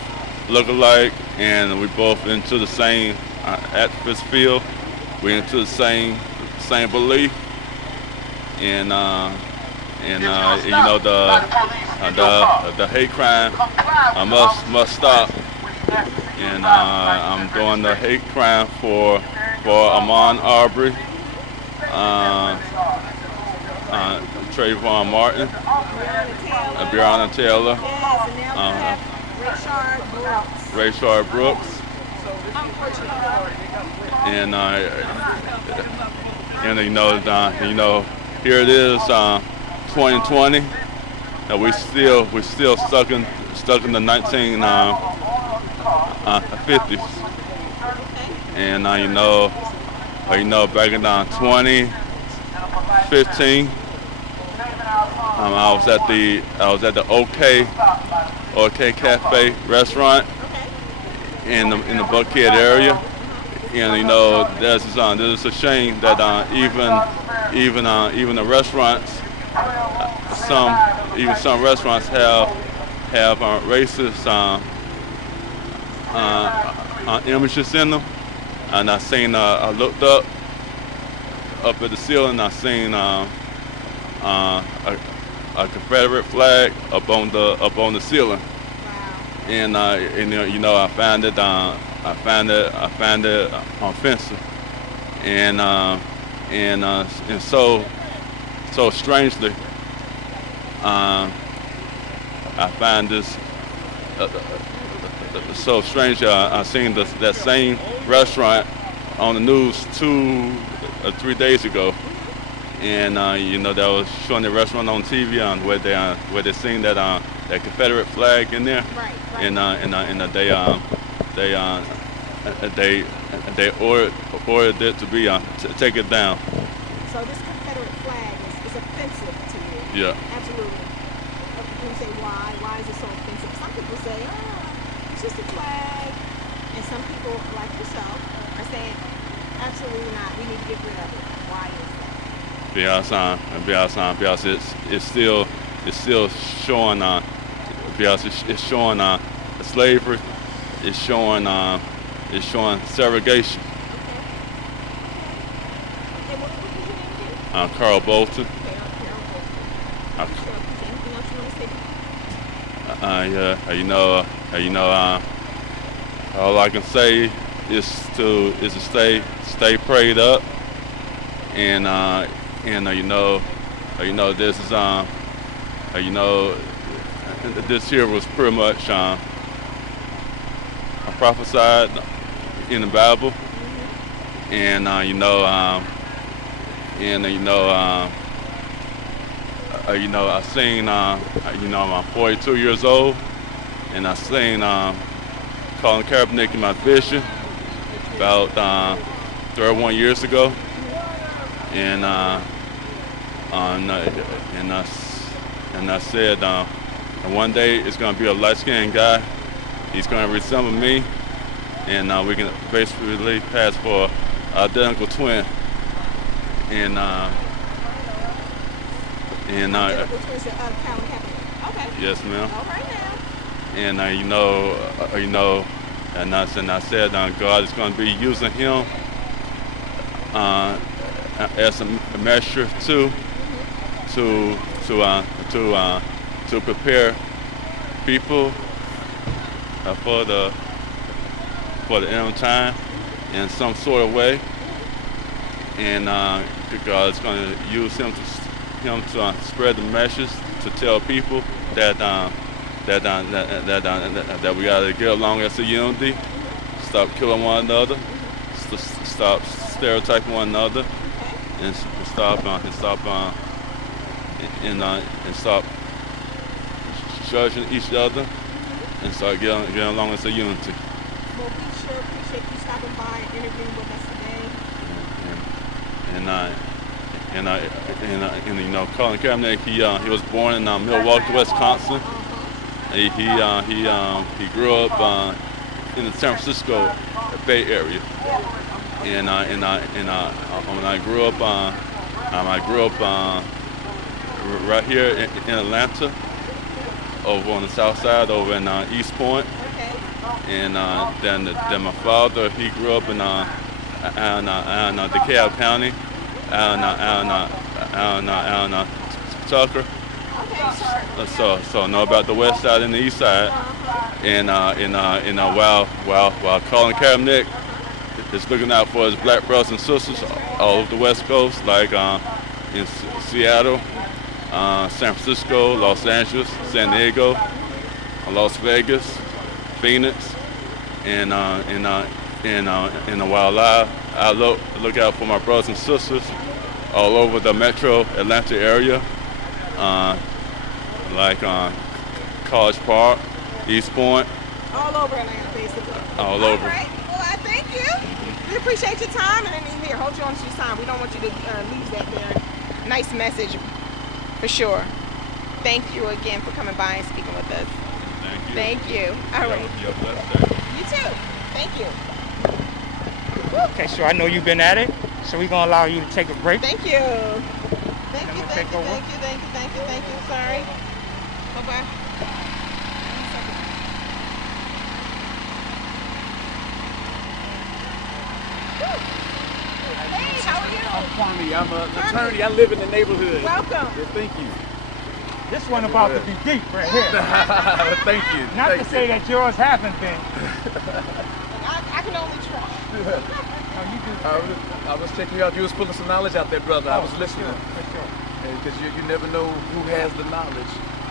look alike, and we both into the same activist field. We're into the same belief, and you know the hate crime must stop. And I'm doing the hate crime for Ahmaud Arbery. Trayvon Martin, Breonna Taylor, Rayshard Brooks, and here it is, 2020, and we still stuck in the 1950s, and back in 2015. I was at the OK Cafe restaurant in the Buckhead area, and there's a shame that even the restaurants, some restaurants have racist images in them, and I looked up at the ceiling, I seen a Confederate flag up on the ceiling, and I found it offensive, and so strangely, I find this so strange. I seen that same restaurant on the news 2 or 3 days ago. And that was showing the restaurant on TV where they seen that Confederate flag in there, Right. and they ordered it to be to take it down. So this Confederate flag is offensive to you. Yeah. Absolutely. Can you say why? Why is it so offensive? Some people say, it's just a flag, and some people like yourself are saying, absolutely not. We need to get rid of it. Why is that? Because it's still showing it's showing slavery, it's showing segregation. Okay, what was your name again? Carl Bolton. Okay, Carol Bolton. Sure. Anything else you want to say? All I can say is to stay prayed up, and this is this here was pretty much prophesied in the Bible, and I'm 42 years old, and I seen Colin Kaepernick in my vision about 31 years ago, and I said one day it's gonna be a light-skinned guy. He's gonna resemble me, and we can basically pass for identical twin. And Identical twins to Colin Kaepernick. Okay. yes, ma'am. All right now. And and I said God is going to be using him as a measure to prepare people for the end time in some sort of way, and God is going to use him to spread the message, to tell people that we gotta get along as a unity, stop killing one another, stop stereotyping one another, and stop judging each other, and start getting along as a unity. Well, we sure appreciate you stopping by and interviewing with us today. Colin Kaepernick, he was born in Milwaukee, Wisconsin. He grew up in the San Francisco Bay Area, and when I grew up right here in Atlanta, over on the south side, over in East Point, and then my father, he grew up in DeKalb County, Tucker. So know about the west side and the east side, and while Colin Kaepernick is looking out for his black brothers and sisters all over the West Coast, like in Seattle, San Francisco, Los Angeles, San Diego, Las Vegas, Phoenix, and in the wildlife. I look out for my brothers and sisters all over the metro Atlanta area, like College Park, East Point. All over Atlanta, basically. All over. All right. Well, I thank you. We appreciate your time, and here, hold you on to your time. We don't want you to lose that there. Nice message, for sure. Thank you again for coming by and speaking with us. Thank you. Thank you. All right. You have a blessed day. You too. Thank you. Okay, so I know you've been at it, so we're gonna allow you to take a break. Thank you. Thank you. take over. Thank you. Sorry. Bye-bye. Hey, how are you? I'm Kwame. I'm an attorney. I live in the neighborhood. Welcome. Yeah, thank you. This one about to be deep right here. Thank you. Not to say that yours haven't been. I can only try. No, you do. I was checking you out. You was pulling some knowledge out there, brother. I was listening. For sure. Because you never know who has the knowledge.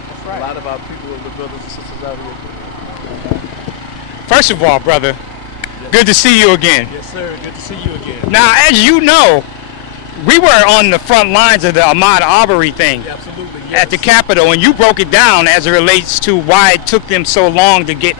That's right. A lot of our people, the brothers and sisters out here. First of all, brother, good to see you again. Yes, sir. Good to see you again. Now, as you know, we were on the front lines of the Ahmaud Arbery thing. Yeah, absolutely. Yes. At the Capitol, and you broke it down as it relates to why it took them so long to get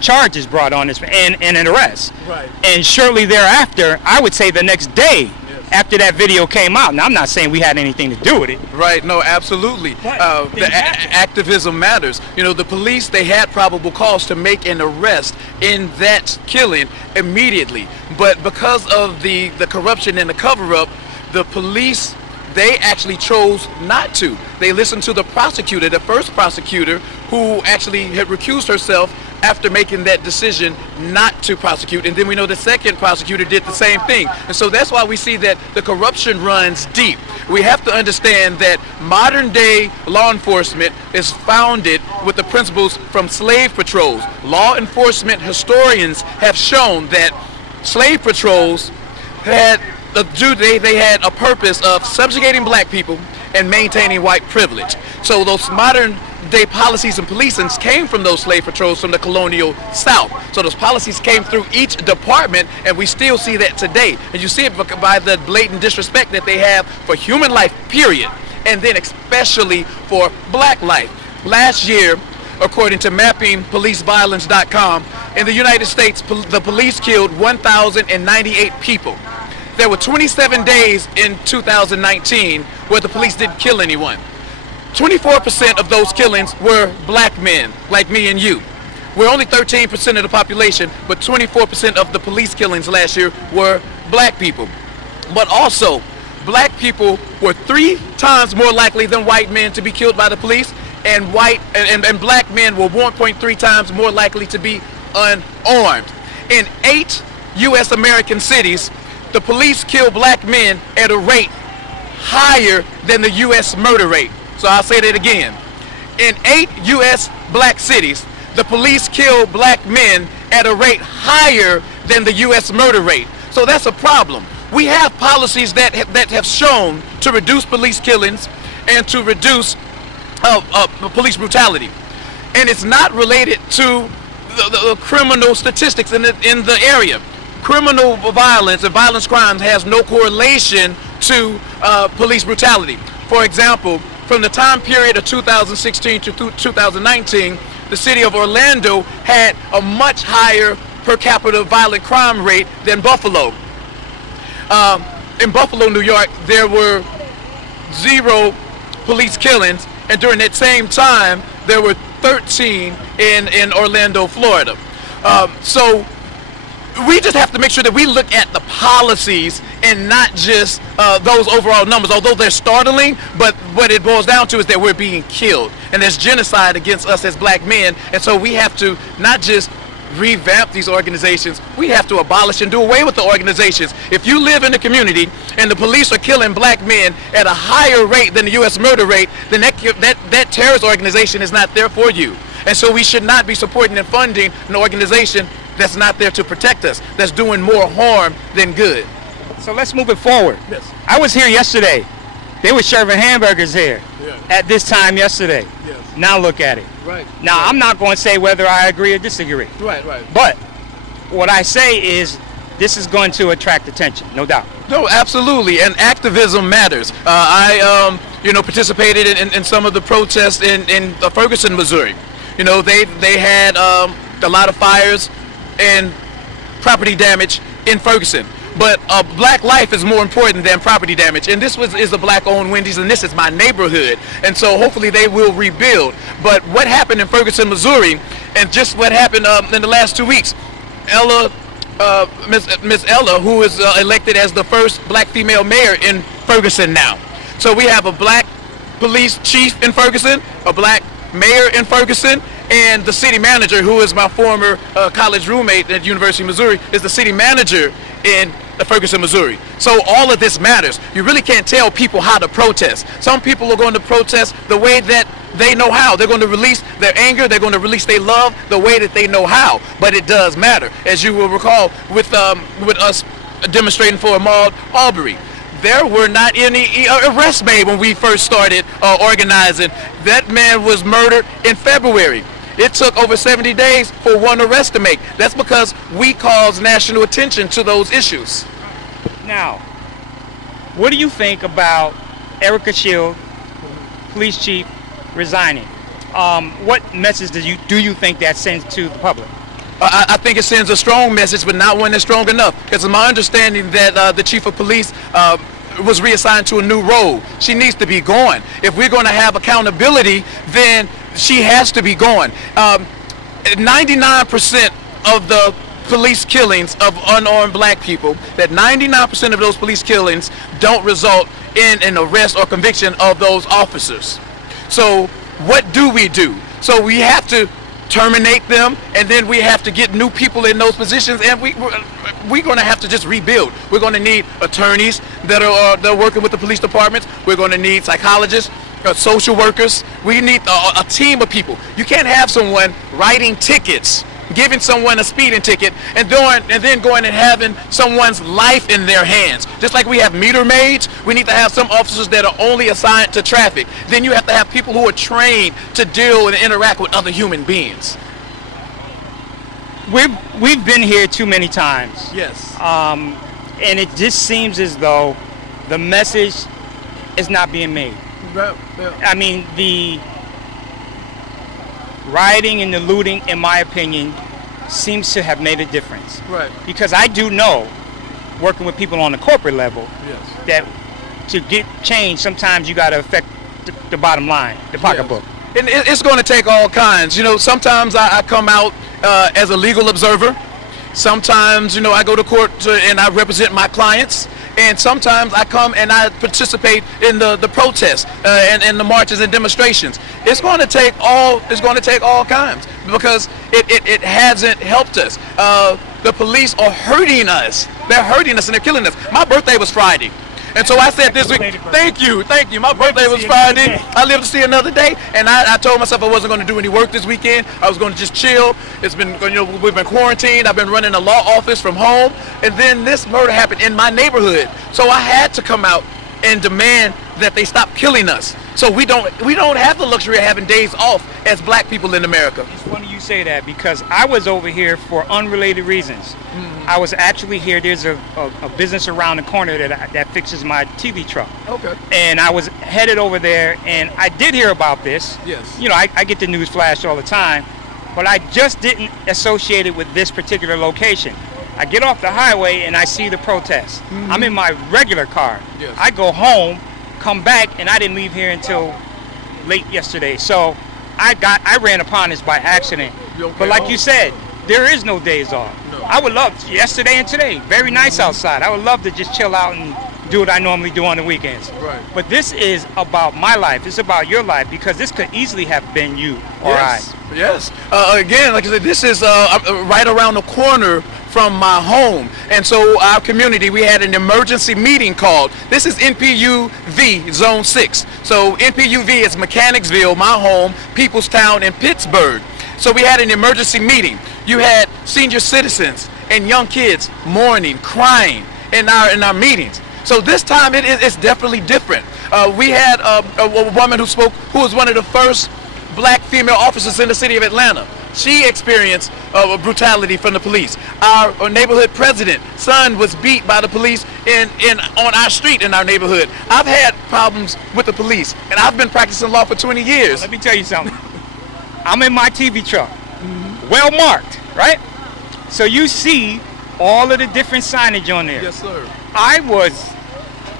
charges brought on this and an arrest. Right. And shortly thereafter, I would say the next day, after that video came out. Now, I'm not saying we had anything to do with it. Right, no, absolutely. Activism matters. You know, the police, they had probable cause to make an arrest in that killing immediately. But because of the corruption and the cover-up, the police, they actually chose not to. They listened to the prosecutor, the first prosecutor, who actually had recused herself after making that decision not to prosecute. And then we know the second prosecutor did the same thing. And so that's why we see that the corruption runs deep. We have to understand that modern day law enforcement is founded with the principles from slave patrols. Law enforcement historians have shown that slave patrols had they had a purpose of subjugating black people and maintaining white privilege. So those modern day policies and policings came from those slave patrols from the colonial South. So those policies came through each department, and we still see that today. And you see it by the blatant disrespect that they have for human life, period, and then especially for black life. Last year, according to mappingpoliceviolence.com, in the United States, the police killed 1,098 people. There were 27 days in 2019 where the police didn't kill anyone. 24% of those killings were black men, like me and you. We're only 13% of the population, but 24% of the police killings last year were black people. But also, black people were 3 times more likely than white men to be killed by the police, and black men were 1.3 times more likely to be unarmed. In 8 U.S. American cities, the police kill black men at a rate higher than the U.S. murder rate. So I'll say that again. In 8 U.S. black cities, the police kill black men at a rate higher than the U.S. murder rate. So that's a problem. We have policies that have shown to reduce police killings and to reduce police brutality. And it's not related to the criminal statistics in the area. Criminal violence and violence crimes has no correlation to police brutality. For example, from the time period of 2016 to 2019, the city of Orlando had a much higher per capita violent crime rate than Buffalo. In Buffalo, New York, there were 0 police killings, and during that same time, there were 13 in Orlando, Florida. So we just have to make sure that we look at the policies and not just those overall numbers, although they're startling, but what it boils down to is that we're being killed, and there's genocide against us as black men. And so we have to not just revamp these organizations, we have to abolish and do away with the organizations. If you live in a community and the police are killing black men at a higher rate than the U.S. murder rate, then that terrorist organization is not there for you. And so we should not be supporting and funding an organization that's not there to protect us, that's doing more harm than good. So let's move it forward. Yes. I was here yesterday They were serving hamburgers here at this time yesterday. Yes. Now look at it. Right. Now, I'm not going to say whether I agree or disagree. Right. But what I say is this is going to attract attention, no doubt. No, absolutely, and activism matters. I participated in some of the protests in Ferguson, Missouri. You know, they had a lot of fires and property damage in Ferguson. But black life is more important than property damage. And this is a black-owned Wendy's, and this is my neighborhood. And so hopefully they will rebuild. But what happened in Ferguson, Missouri, and just what happened in the last 2 weeks, Miss Ella, who is elected as the first black female mayor in Ferguson now. So we have a black police chief in Ferguson, a black mayor in Ferguson, and the city manager, who is my former college roommate at University of Missouri, is the city manager in Ferguson, Missouri. So all of this matters. You really can't tell people how to protest. Some people are going to protest the way that they know how. They're going to release their anger. They're going to release their love the way that they know how. But it does matter. As you will recall, with us demonstrating for Ahmaud Arbery, there were not any arrests made when we first started organizing. That man was murdered in February. It took over 70 days for one arrest to make. That's because we caused national attention to those issues. Now, what do you think about Erica Shield, police chief, resigning? What message do you think that sends to the public? I think it sends a strong message, but not one that's strong enough. It's my understanding that the chief of police was reassigned to a new role. She needs to be gone. If we're going to have accountability, then she has to be gone. 99% of the police killings of unarmed black people, that 99% of those police killings don't result in an arrest or conviction of those officers. So what do? So we have to terminate them, and then we have to get new people in those positions, and we're going to have to just rebuild. We're going to need attorneys that are working with the police departments. We're going to need psychologists, social workers. We need a team of people. You can't have someone writing tickets, giving someone a speeding ticket, and then going and having someone's life in their hands. Just like we have meter maids, we need to have some officers that are only assigned to traffic. Then you have to have people who are trained to deal and interact with other human beings. We've been here too many times. Yes. And it just seems as though the message is not being made. I mean, the rioting and the looting, in my opinion, seems to have made a difference. Right. Because I do know, working with people on the corporate level, that to get change, sometimes you got to affect the bottom line, the pocketbook. And it's going to take all kinds. You know, sometimes I come out as a legal observer. Sometimes, I go to court and I represent my clients. And sometimes I come and I participate in the protests and the marches and demonstrations. It's going to take all kinds, because it hasn't helped us. The police are hurting us. They're hurting us and they're killing us. My birthday was Friday. And so I said this week, thank you. My birthday was Friday. I live to see another day. And I told myself I wasn't going to do any work this weekend. I was going to just chill. It's been, we've been quarantined. I've been running a law office from home. And then this murder happened in my neighborhood. So I had to come out and demand that they stop killing us. So we don't have the luxury of having days off as black people in America. It's funny you say that, because I was over here for unrelated reasons. I was actually here. There's a business around the corner that fixes my TV truck. Okay. And I was headed over there, and I did hear about this. Yes. I get the news flash all the time, but I just didn't associate it with this particular location. I get off the highway and I see the protest. I'm in my regular car. Yes. I go home, come back, and I didn't leave here until late yesterday. So I ran upon this by accident. But like you said, there is no days off. No. I would love, yesterday and today, very nice outside. I would love to just chill out and do what I normally do on the weekends. Right. But this is about my life. It's about your life, because this could easily have been you or Yes. Yes. Again, like I said, this is right around the corner from my home. And so our community, we had an emergency meeting called. This is NPUV Zone 6. So NPUV is Mechanicsville, my home, Peoplestown, and Pittsburgh. So we had an emergency meeting. You had senior citizens and young kids mourning, crying in our meetings. So this time it's definitely different. We had a woman who spoke, who was one of the first black female officers in the city of Atlanta. She experienced brutality from the police. Our neighborhood president, son, was beat by the police on our street in our neighborhood. I've had problems with the police, and I've been practicing law for 20 years. Let me tell you something. I'm in my TV truck, well marked, right? So you see all of the different signage on there. Yes, sir. I was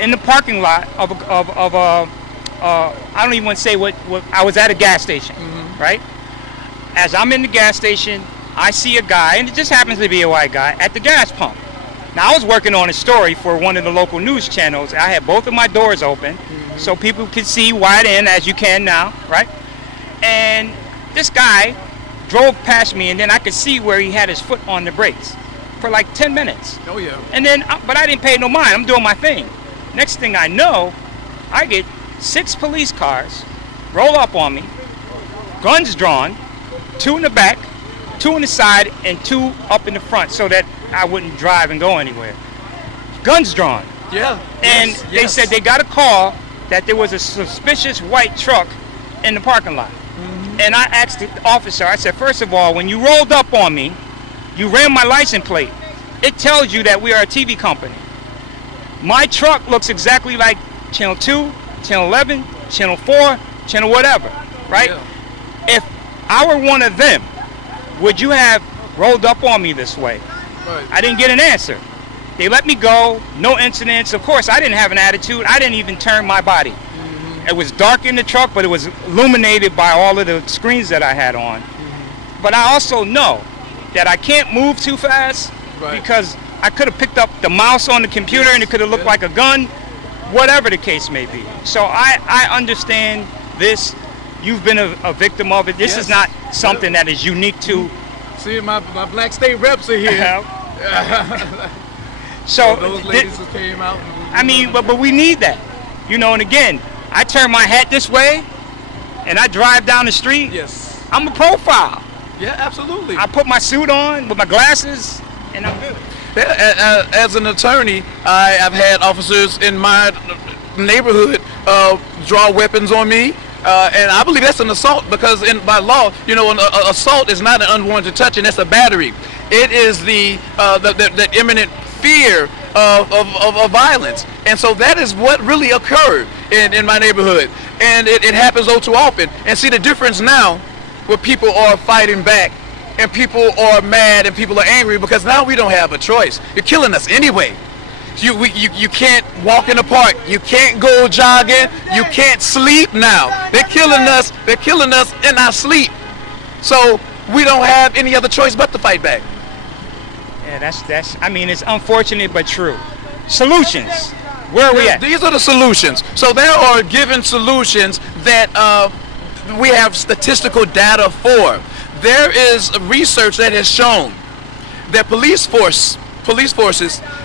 in the parking lot of a I don't even want to say what I was at a gas station, right? As I'm in the gas station, I see a guy, and it just happens to be a white guy, at the gas pump. Now, I was working on a story for one of the local news channels. I had both of my doors open so people could see wide in, as you can now, right? And this guy drove past me, and then I could see where he had his foot on the brakes for like 10 minutes. Oh, yeah. And then, but I didn't pay no mind. I'm doing my thing. Next thing I know, I get 6 police cars roll up on me, guns drawn, 2 in the back, 2 on the side, and 2 up in the front so that I wouldn't drive and go anywhere. Guns drawn. Yeah. And they said they got a call that there was a suspicious white truck in the parking lot. And I asked the officer, I said, first of all, when you rolled up on me, you ran my license plate. It tells you that we are a TV company. My truck looks exactly like Channel 2, Channel 11, Channel 4, Channel whatever, right? Yeah. If I were one of them, would you have rolled up on me this way? Right. I didn't get an answer. They let me go, no incidents. Of course, I didn't have an attitude. I didn't even turn my body. It was dark in the truck, but it was illuminated by all of the screens that I had on. But I also know that I can't move too fast because I could have picked up the mouse on the computer and it could have looked like a gun, whatever the case may be. So I understand this. You've been a victim of it. This is not something that is unique to... See, my black state reps are here. So those ladies who came out. I mean, but we need that. You know, and again, I turn my hat this way and I drive down the street. Yes. I'm a profile. Yeah, absolutely. I put my suit on with my glasses and I'm good. Yeah, as an attorney, I've had officers in my neighborhood draw weapons on me. And I believe that's an assault because by law, you know, an assault is not an unwarranted touch, and that's a battery. It is the imminent fear of violence. And so that is what really occurred in my neighborhood. And it happens all too often. And see the difference now where people are fighting back and people are mad and people are angry because now we don't have a choice. You're killing us anyway. You can't walk in the park. You can't go jogging. You can't sleep now. They're killing us. They're killing us in our sleep. So we don't have any other choice but to fight back. Yeah, that's. I mean, it's unfortunate but true. Solutions. Where are we at? These are the solutions. So there are given solutions that we have statistical data for. There is research that has shown that police forces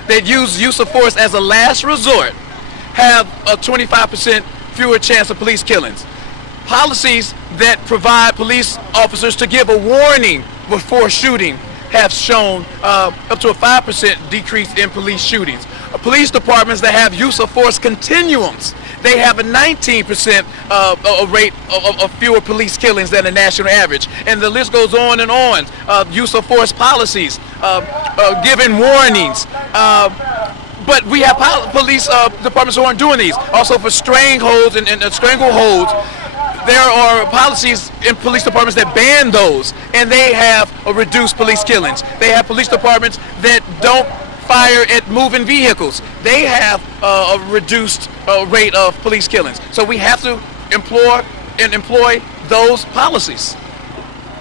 that use of force as a last resort have a 25% fewer chance of police killings. Policies that provide police officers to give a warning before shooting have shown up to a 5% decrease in police shootings. Police departments that have use of force continuums, they have a 19% rate of fewer police killings than the national average. And the list goes on and on. Use of force policies, giving warnings. But we have police departments who aren't doing these. Also for strangleholds and strangleholds, there are policies in police departments that ban those, and they have reduced police killings. They have police departments that don't fire at moving vehicles. They have a reduced rate of police killings. So we have to employ those policies.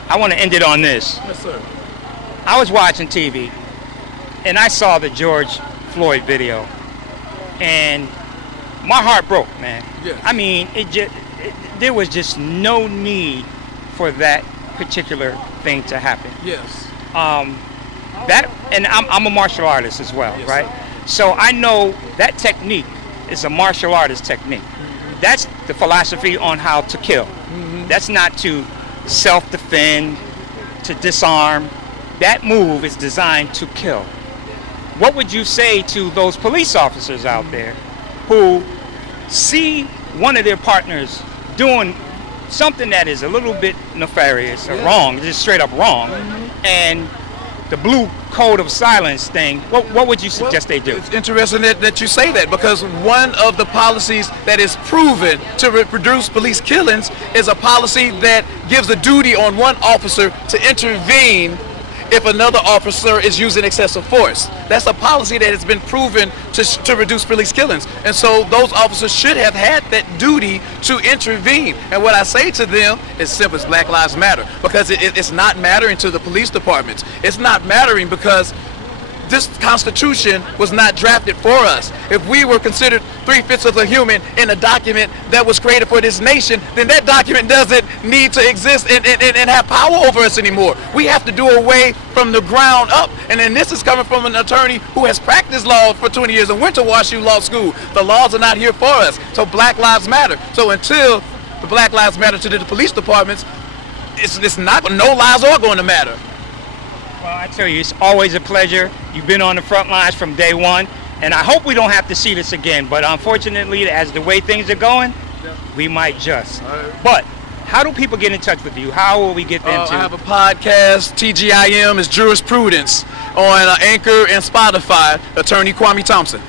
I want to end it on this. Yes, sir. I was watching TV, and I saw the George Floyd video, and my heart broke, man. Yes. I mean, there was just no need for that particular thing to happen. Yes. And I'm a martial artist as well, Yes, right? sir. So I know that technique is a martial artist technique. Mm-hmm. That's the philosophy on how to kill. Mm-hmm. That's not to self-defend, to disarm. That move is designed to kill. What would you say to those police officers out there who see one of their partners doing something that is a little bit nefarious or wrong, just straight up wrong, and the blue code of silence thing, what would you suggest they do? It's interesting that you say that, because one of the policies that is proven to reduce police killings is a policy that gives a duty on one officer to intervene if another officer is using excessive force. That's a policy that has been proven to reduce police killings. And so those officers should have had that duty to intervene. And what I say to them is simple as Black Lives Matter, because it's not mattering to the police departments. It's not mattering because this Constitution was not drafted for us. If we were considered 3/5 of a human in a document that was created for this nation, then that document doesn't need to exist and have power over us anymore. We have to do away from the ground up. And then this is coming from an attorney who has practiced law for 20 years and went to WashU Law School. The laws are not here for us. So Black Lives Matter. So until the Black Lives Matter to the police departments, it's not, no lives are going to matter. Well, I tell you, it's always a pleasure. You've been on the front lines from day one, and I hope we don't have to see this again. But unfortunately, as the way things are going, we might just. But how do people get in touch with you? How will we get them to? I have a podcast. TGIM is Jurisprudence on Anchor and Spotify. Attorney Kwame Thompson.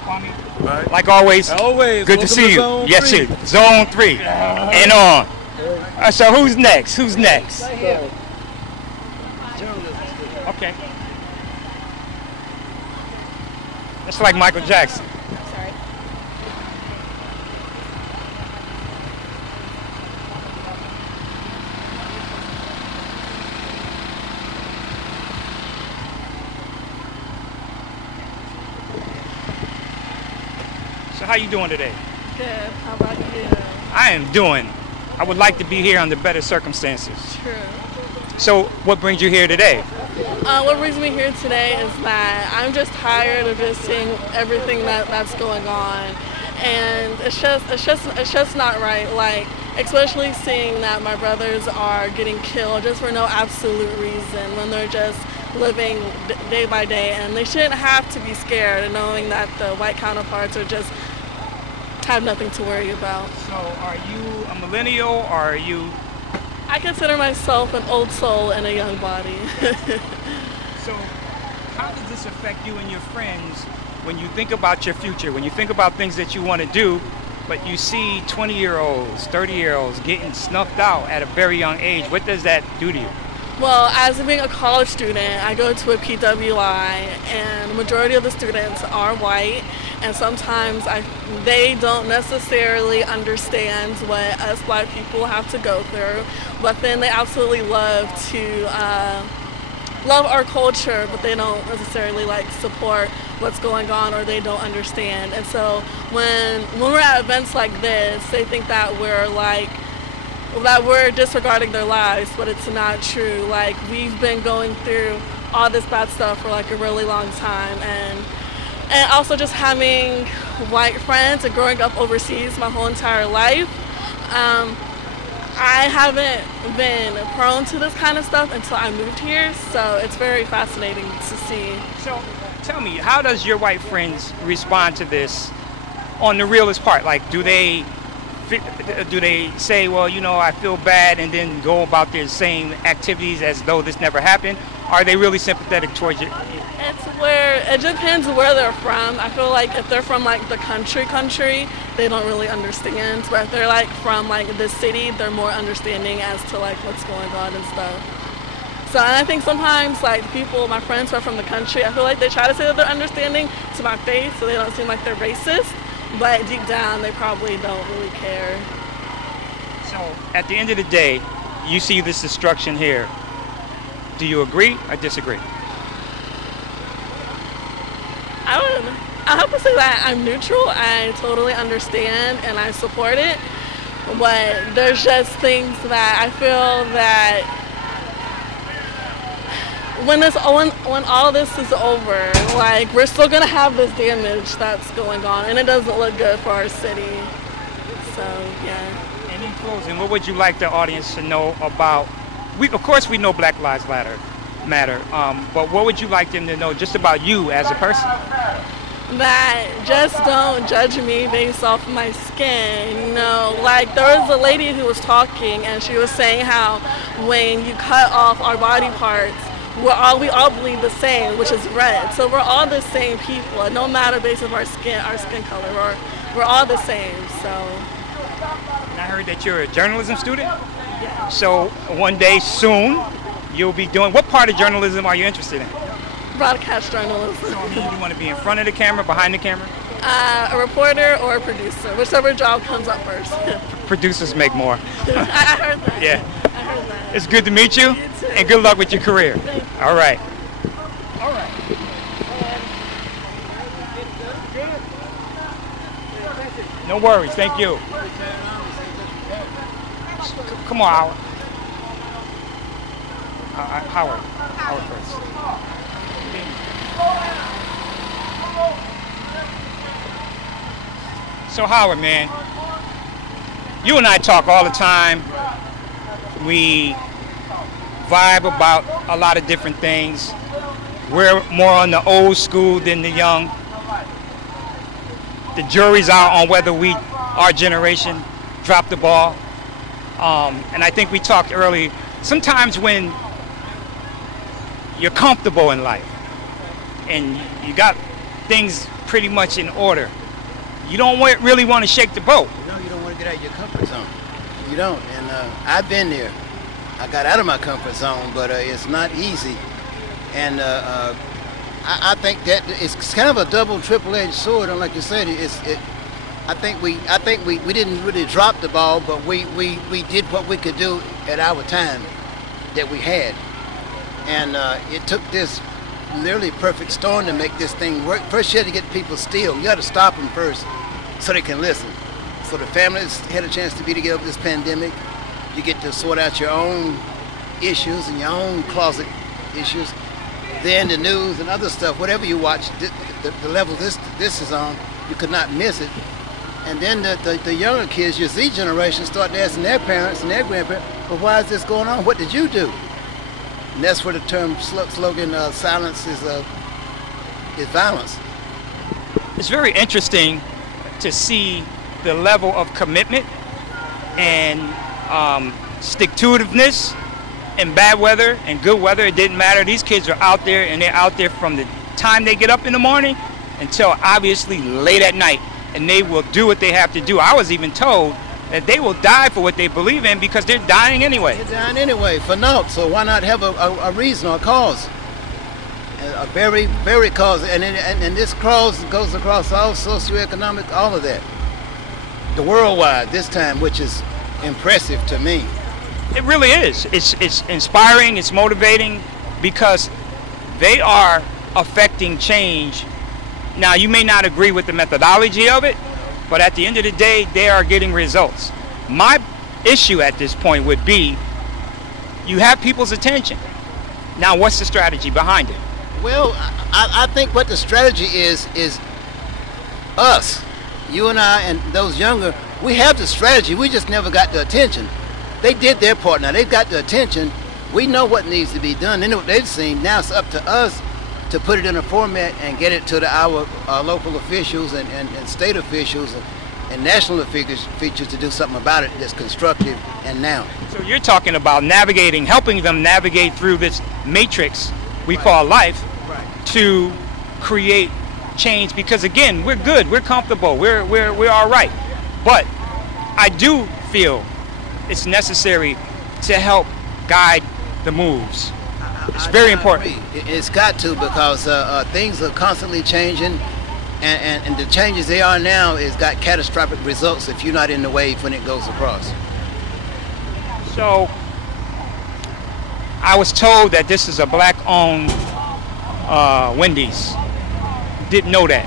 Kwame, like always, good to see you. Yes, sir. Zone 3 and on. So who's next? Who's next? Okay. It's like Michael Jackson. Sorry. So how you doing today? Good. How about you? I am doing. I would like to be here under better circumstances. True. So what brings you here today? What brings me here today is that I'm just tired of just seeing everything that's going on, and it's just not right. Like, especially seeing that my brothers are getting killed just for no absolute reason when they're just living day by day, and they shouldn't have to be scared, and knowing that the white counterparts are just have nothing to worry about. So are you a millennial, or are you? I consider myself an old soul in a young body. So how does this affect you and your friends when you think about your future, when you think about things that you want to do, but you see 20-year-olds, 30-year-olds getting snuffed out at a very young age? What does that do to you? Well, as being a college student, I go to a PWI, and the majority of the students are white, and sometimes they don't necessarily understand what us black people have to go through, but then they absolutely love to love our culture, but they don't necessarily like support what's going on, or they don't understand. And so when we're at events like this, they think that we're disregarding their lives, but it's not true. Like, we've been going through all this bad stuff for like a really long time, and also just having white friends and growing up overseas my whole entire life, I haven't been prone to this kind of stuff until I moved here, so it's very fascinating to see. So tell me, how does your white friends respond to this on the realest part? Like, do they say, well, you know, I feel bad, and then go about their same activities as though this never happened? Are they really sympathetic towards you? It depends where they're from. I feel like if they're from like the country, they don't really understand. But if they're like from like the city, they're more understanding as to like what's going on and stuff. So, and I think sometimes like my friends who are from the country, I feel like they try to say that they're understanding to my face, so they don't seem like they're racist. But deep down, they probably don't really care. So, at the end of the day, you see this destruction here. Do you agree or disagree? I have to say that I'm neutral. I totally understand and I support it. But there's just things that I feel that when all this is over, like, we're still gonna have this damage that's going on, and it doesn't look good for our city. So yeah. And in closing, what would you like the audience to know about? Of course we know Black Lives Matter, but what would you like them to know just about you as a person? that just don't judge me based off my skin. You know, like there was a lady who was talking and she was saying how when you cut off our body parts, we all bleed the same, which is red. So we're all the same people, and no matter based on our skin color, we're all the same. So. And I heard that you're a journalism student. Yeah. So one day soon, you'll be doing. What part of journalism are you interested in? Broadcast journalism. So I mean, you want to be in front of the camera, behind the camera? A reporter or a producer, whichever job comes up first. Producers make more. I heard that. Yeah. I heard that. It's good to meet you, and good luck with your career. All right. All right. No worries. Thank you. Come on, Howard. Howard first. So Howard, man, you and I talk all the time. We vibe about a lot of different things. We're more on the old school than the young. The jury's out on whether our generation, dropped the ball. And I think we talked earlier, sometimes when you're comfortable in life and you got things pretty much in order, you don't really want to shake the boat. No, you don't want to get out of your comfort zone. You don't. And I've been there. I got out of my comfort zone, but it's not easy. And I think that it's kind of a double, triple-edged sword. And like you said, I think we didn't really drop the ball, but we did what we could do at our time that we had. And it took this literally perfect storm to make this thing work. First, you had to get people still. You got to stop them first so they can listen. So the families had a chance to be together with this pandemic. You get to sort out your own issues and your own closet issues. Then the news and other stuff, whatever you watch, the level this is on, you could not miss it. And then the younger kids, your Z generation, start asking their parents and their grandparents, well, why is this going on? What did you do? And that's where the term slogan, silence is violence. It's very interesting to see the level of commitment and stick-to-itiveness in bad weather and good weather. It didn't matter. These kids are out there, and they're out there from the time they get up in the morning until obviously late at night, and they will do what they have to do. I was even told that they will die for what they believe in because they're dying anyway. They're dying anyway, for naught. So why not have a reason or a cause? A very, very cause. And this cause goes across all socioeconomic, all of that. The worldwide this time, which is impressive to me. It really is. It's inspiring, it's motivating, because they are affecting change. Now, you may not agree with the methodology of it, but at the end of the day, they are getting results. My issue at this point would be, you have people's attention. Now, what's the strategy behind it? Well, I think what the strategy is us, you and I and those younger, we have the strategy, we just never got the attention. They did their part now, they've got the attention, we know what needs to be done, they know what they've seen, now it's up to us to put it in a format and get it to our local officials and state officials and national officials to do something about it that's constructive and now. So you're talking about navigating, helping them navigate through this matrix we call life to create change, because again, we're good, we're comfortable, we're all right. But I do feel it's necessary to help guide the moves. It's very important. It's got to, because things are constantly changing, and the changes they are now has got catastrophic results if you're not in the wave when it goes across. So I was told that this is a black-owned Wendy's. Didn't know that.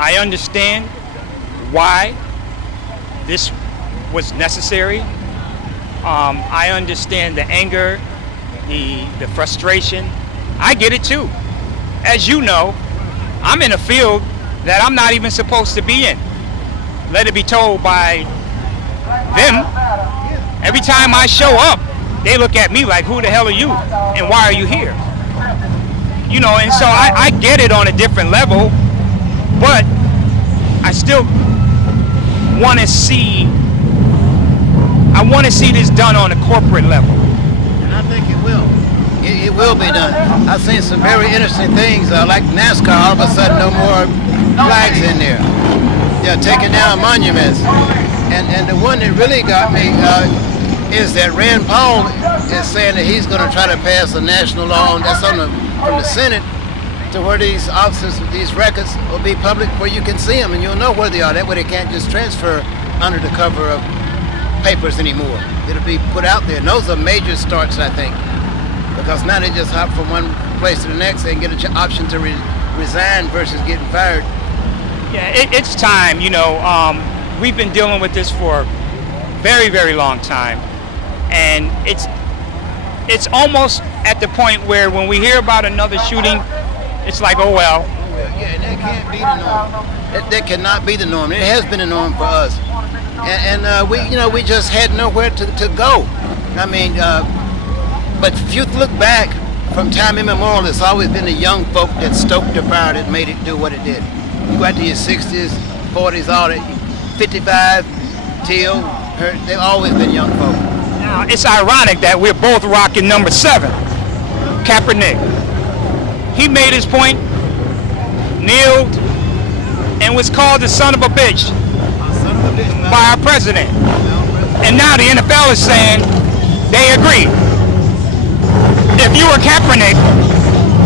I understand why this was necessary. I understand the anger, the frustration. I get it too. As you know, I'm in a field that I'm not even supposed to be in. Let it be told by them. Every time I show up, they look at me like, who the hell are you? And why are you here? You know, and so I get it on a different level, but I still want to see, this done on a corporate level. And I think it will. It will be done. I've seen some very interesting things, like NASCAR, all of a sudden no more flags in there. They're taking down monuments. And the one that really got me is that Rand Paul is saying that he's going to try to pass a national law that's from the Senate to where these offices, these records will be public where you can see them and you'll know where they are. That way they can't just transfer under the cover of papers anymore. It'll be put out there. And those are major starts, I think, because now they just hop from one place to the next and get an option to resign versus getting fired. Yeah, it's time. You know, we've been dealing with this for a very, very long time, and it's almost at the point where when we hear about another shooting, it's like, oh well. Yeah, and that can't be the norm. That cannot be the norm. It has been the norm for us, and we just had nowhere to go. I mean, but if you look back from time immemorial, it's always been the young folk that stoked the fire that made it do what it did. You go out to your 60s, 40s, all that, 55 till, they've always been young folk. Now, it's ironic that we're both rocking number 7, Kaepernick. He made his point, kneeled, and was called the son of a bitch by our president. And now the NFL is saying they agree. If you were Kaepernick,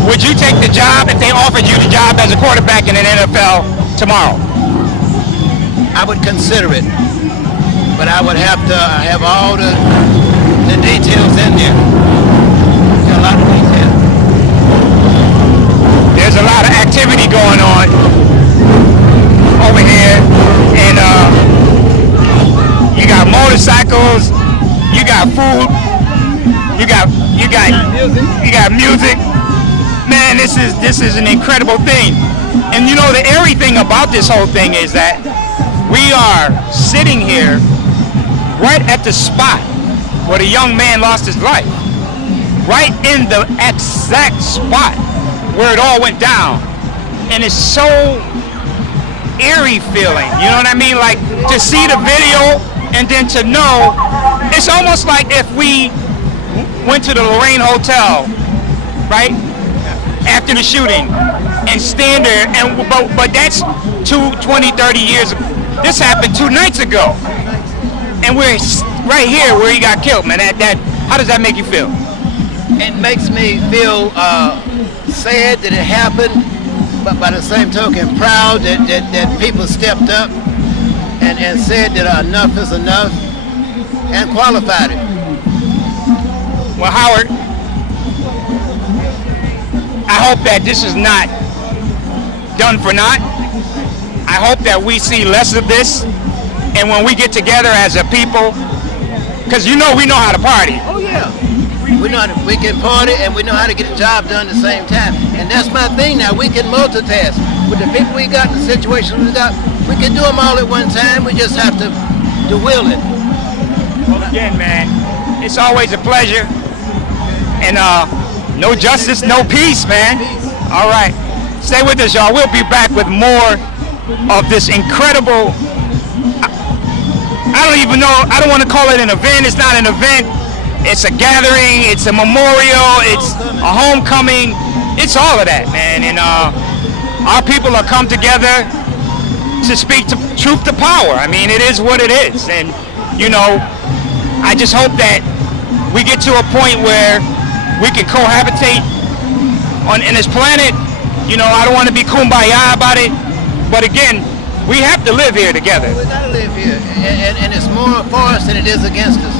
would you take the job if they offered you the job as a quarterback in an NFL tomorrow? I would consider it, but I would have to have all the details in there. There's a lot of details. There's a lot of activity going on over here, and you got motorcycles, you got food, you got music. Man, this is an incredible thing. And you know, the eerie thing about this whole thing is that we are sitting here right at the spot where the young man lost his life. Right in the exact spot where it all went down. And it's so eerie feeling, you know what I mean? Like, to see the video and then to know, it's almost like if we went to the Lorraine Hotel, right, after the shooting, and stand there, and but that's 20, 30 years. This happened 2 nights ago, and we're right here where he got killed, man. How does that make you feel? It makes me feel sad that it happened, but by the same token, proud that people stepped up and said that enough is enough and qualified it. Well, Howard, I hope that this is not done for naught. I hope that we see less of this, and when we get together as a people, because we know how to party. Oh yeah, we can party and we know how to get the job done at the same time, and that's my thing now. We can multitask with the people we got, the situations we got. We can do them all at one time. We just have to will it. Well, again, man, it's always a pleasure, and no justice, no peace, man. All right, stay with us, y'all. We'll be back with more of this incredible, I don't even know, I don't want to call it an event. It's not an event. It's a gathering. It's a memorial. It's a homecoming. It's all of that, man. And our people are come together to speak to truth to power. I mean, it is what it is. And, I just hope that we get to a point where we can cohabitate in this planet. I don't want to be kumbaya about it, but again, we have to live here together. We gotta live here, and it's more for us than it is against us.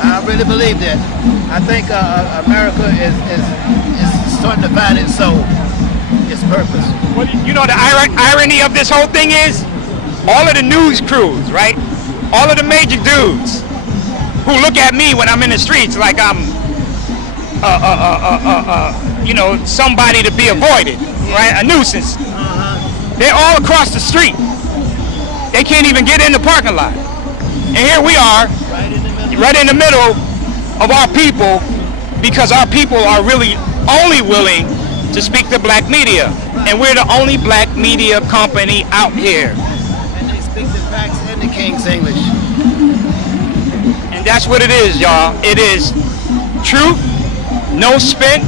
I really believe that. I think America is starting to find its soul, its purpose. Well, the irony of this whole thing is, all of the news crews, right? All of the major dudes who look at me when I'm in the streets like I'm somebody to be avoided, right? A nuisance. They're all across the street. They can't even get in the parking lot. And here we are, right in the middle of our people, because our people are really only willing to speak to black media. And we're the only black media company out here. And they speak the facts and the King's English. And that's what it is, y'all. It is truth, no spin,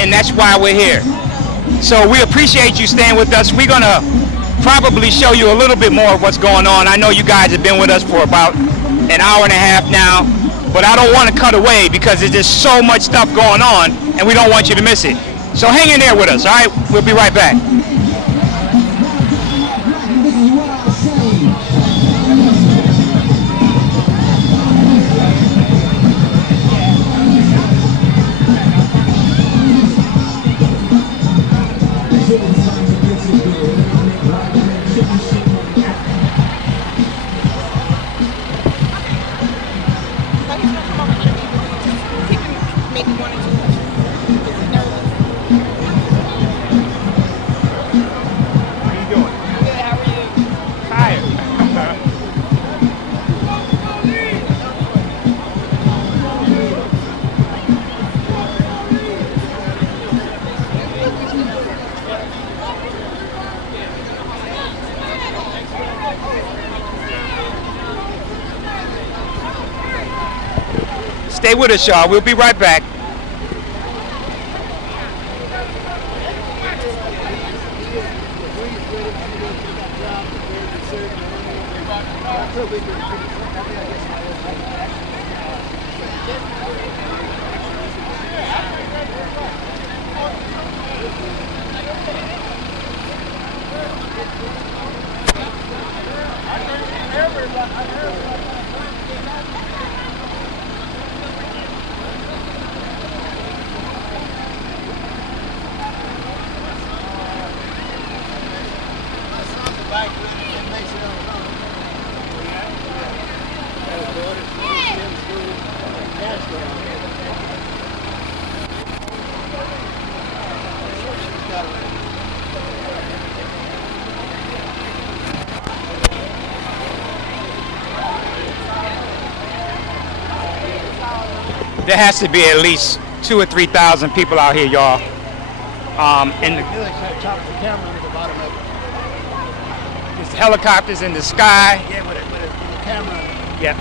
and that's why we're here. So we appreciate you staying with us. We're going to probably show you a little bit more of what's going on. I know you guys have been with us for about an hour and a half now, but I don't want to cut away because there's just so much stuff going on, and we don't want you to miss it. So hang in there with us, all right? We'll be right back. Stay with us, y'all. We'll be right back. There has to be at least 2,000 or 3,000 people out here, y'all. And there's helicopters in the sky. Yeah, with a camera. Yeah.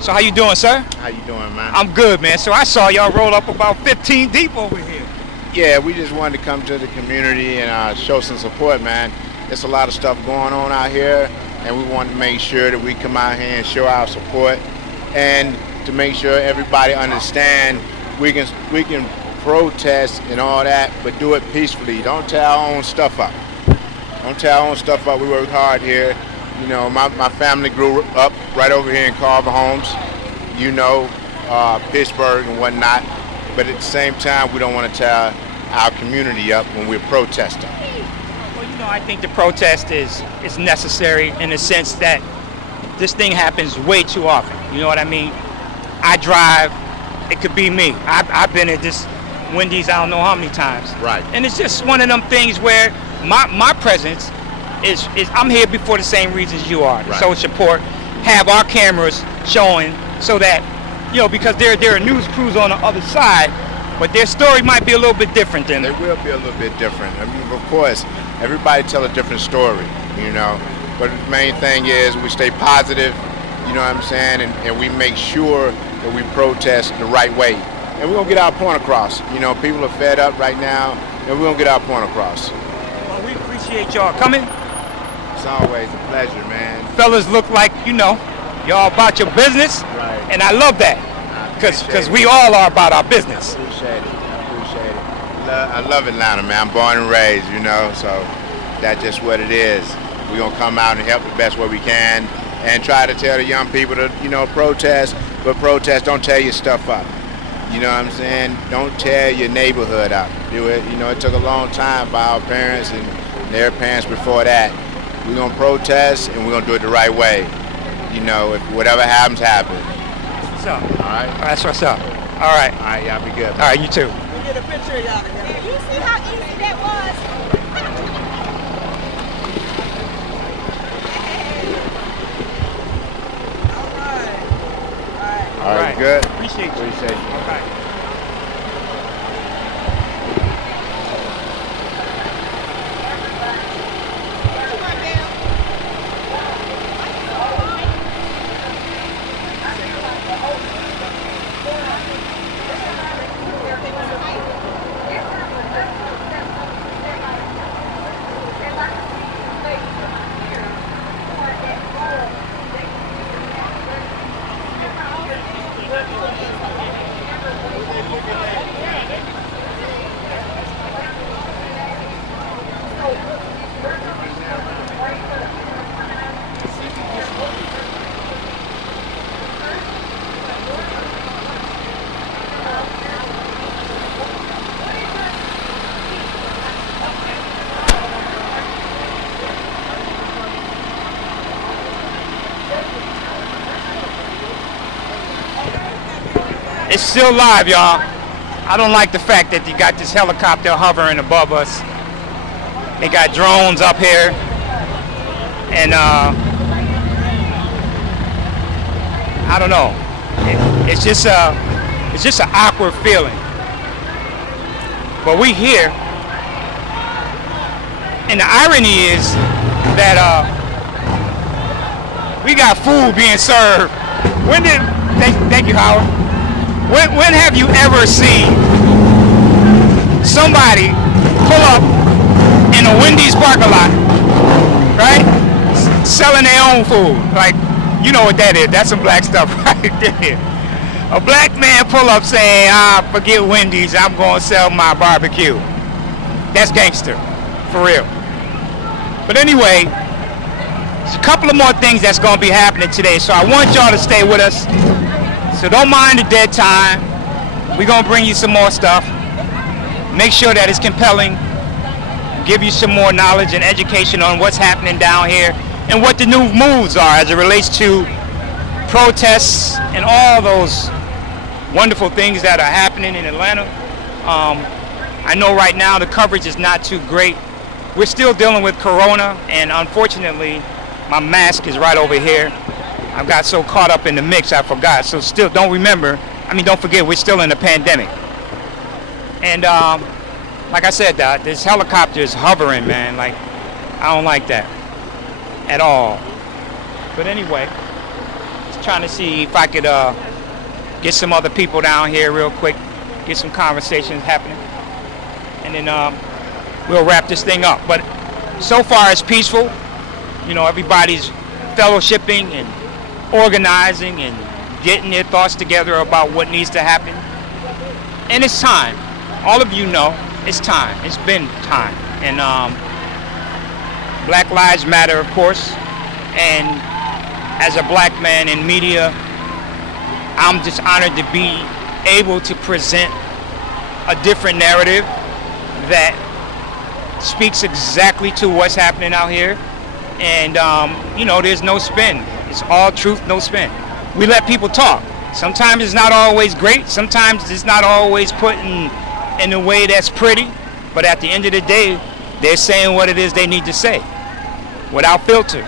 So how you doing, sir? How you doing, man? I'm good, man. So I saw y'all roll up about 15 deep over here. Yeah, we just wanted to come to the community and show some support, man. There's a lot of stuff going on out here, and we want to make sure that we come out here and show our support, and to make sure everybody understand we can protest and all that, but do it peacefully. Don't tear our own stuff up. Don't tear our own stuff up. We work hard here. You know, my family grew up right over here in Carver Homes, you know, Pittsburgh and whatnot. But at the same time, we don't want to tear our community up when we're protesting. Well, you know, I think the protest is necessary in the sense that this thing happens way too often. You know what I mean? I drive, it could be me. I've been at this Wendy's I don't know how many times. Right. And it's just one of them things where my presence is I'm here before the same reasons you are. Right. So support, have our cameras showing so that, you know, because there are news crews on the other side, but their story might be a little bit different than It will be a little bit different. I mean, of course, everybody tell a different story, you know. But the main thing is we stay positive, you know what I'm saying, and we make sure that we protest the right way. And we're gonna get our point across. You know, people are fed up right now, and we're gonna get our point across. Well, we appreciate y'all coming. It's always a pleasure, man. Fellas look like, you know, y'all about your business. Right. And I love that. Because we all are about our business. I appreciate it. I love Atlanta, man. I'm born and raised, you know, so that's just what it is. We're going to come out and help the best way we can and try to tell the young people to, you know, protest, but protest, don't tear your stuff up. You know what I'm saying? Don't tear your neighborhood up. Do it. You know, it took a long time by our parents and their parents before that. We're going to protest and we're going to do it the right way. You know, if whatever happens, happens. What's up? All right? That's what's up. All right. All right, y'all be good. All right, you too. Get a picture of y'all together. You see how easy that was? All right, good. Appreciate you. Appreciate you. All right. It's still live, y'all. I don't like the fact that you got this helicopter hovering above us. They got drones up here. And I don't know. It's just an awkward feeling. But we here. And the irony is that we got food being served. Thank you, Howard. When have you ever seen somebody pull up in a Wendy's parking lot, right? Selling their own food. Like, you know what that is. That's some black stuff right there. A black man pull up saying, forget Wendy's, I'm going to sell my barbecue. That's gangster, for real. But anyway, there's a couple of more things that's going to be happening today, so I want y'all to stay with us. So don't mind the dead time. We're going to bring you some more stuff. Make sure that it's compelling. Give you some more knowledge and education on what's happening down here and what the new moves are as it relates to protests and all those wonderful things that are happening in Atlanta. I know right now the coverage is not too great. We're still dealing with Corona, and unfortunately, my mask is right over here. I got so caught up in the mix, I forgot. So still, don't forget, we're still in a pandemic. And like I said, this helicopter is hovering, man. Like, I don't like that at all. But anyway, just trying to see if I could get some other people down here real quick, get some conversations happening, and then we'll wrap this thing up. But so far, it's peaceful. You know, everybody's fellowshipping and organizing and getting their thoughts together about what needs to happen. And it's time. All of you know it's time. It's been time. And Black Lives Matter, of course. And as a black man in media, I'm just honored to be able to present a different narrative that speaks exactly to what's happening out here. And, you know, there's no spin. It's all truth, no spin. We let people talk. Sometimes it's not always great. Sometimes it's not always put in a way that's pretty. But at the end of the day, they're saying what it is they need to say without filter.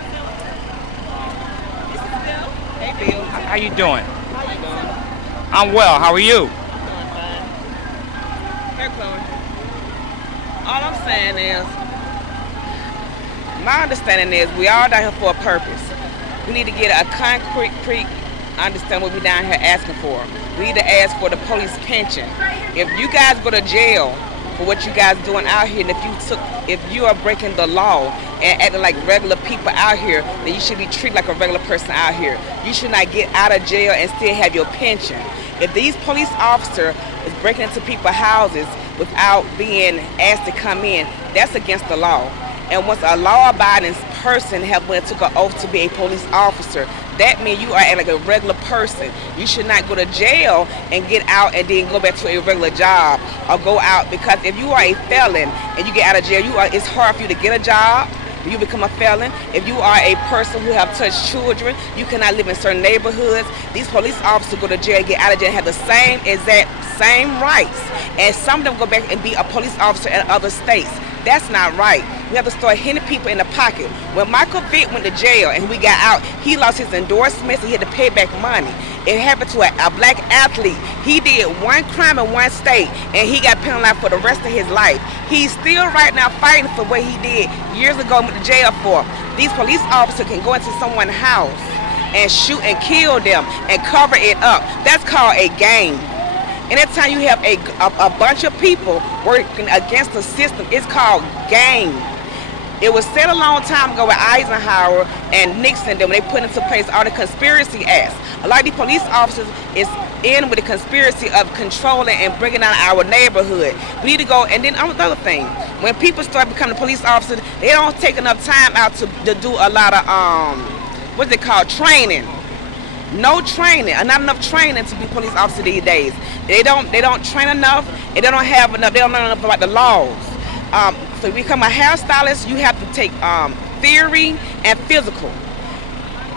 Hey, Bill. How you doing? How you doing? I'm well. How are you? Here, Chloe. All I'm saying is, my understanding is we all down here for a purpose. We need to get a concrete understand what we down here asking for. We need to ask for the police pension. If you guys go to jail for what you guys doing out here, and if you are breaking the law and acting like regular people out here, then you should be treated like a regular person out here. You should not get out of jail and still have your pension. If these police officers is breaking into people's houses without being asked to come in, that's against the law. And once a law-abiding person have went took an oath to be a police officer, that means you are like a regular person. You should not go to jail and get out and then go back to a regular job or go out, because if you are a felon and you get out of jail, it's hard for you to get a job. You become a felon. If you are a person who have touched children, you cannot live in certain neighborhoods. These police officers go to jail, get out of jail, and have the same rights. And some of them go back and be a police officer in other states. That's not right. We have to start hitting people in the pocket. When Michael Vick went to jail and we got out, he lost his endorsements and he had to pay back money. It happened to a black athlete. He did one crime in one state and he got penalized for the rest of his life. He's still right now fighting for what he did years ago and went to jail for. These police officers can go into someone's house and shoot and kill them and cover it up. That's called a gang. Anytime you have a bunch of people working against the system, it's called gang. It was said a long time ago with Eisenhower and Nixon that when they put into place all the conspiracy acts. A lot of these police officers is in with the conspiracy of controlling and bringing down our neighborhood. We need to go, and then another thing, when people start becoming police officers, they don't take enough time out to do a lot of, what's it called, training. No training, not enough training to be police officer these days. They don't train enough, and they don't have enough. They don't know enough about the laws. So to become a hairstylist, you have to take theory and physical.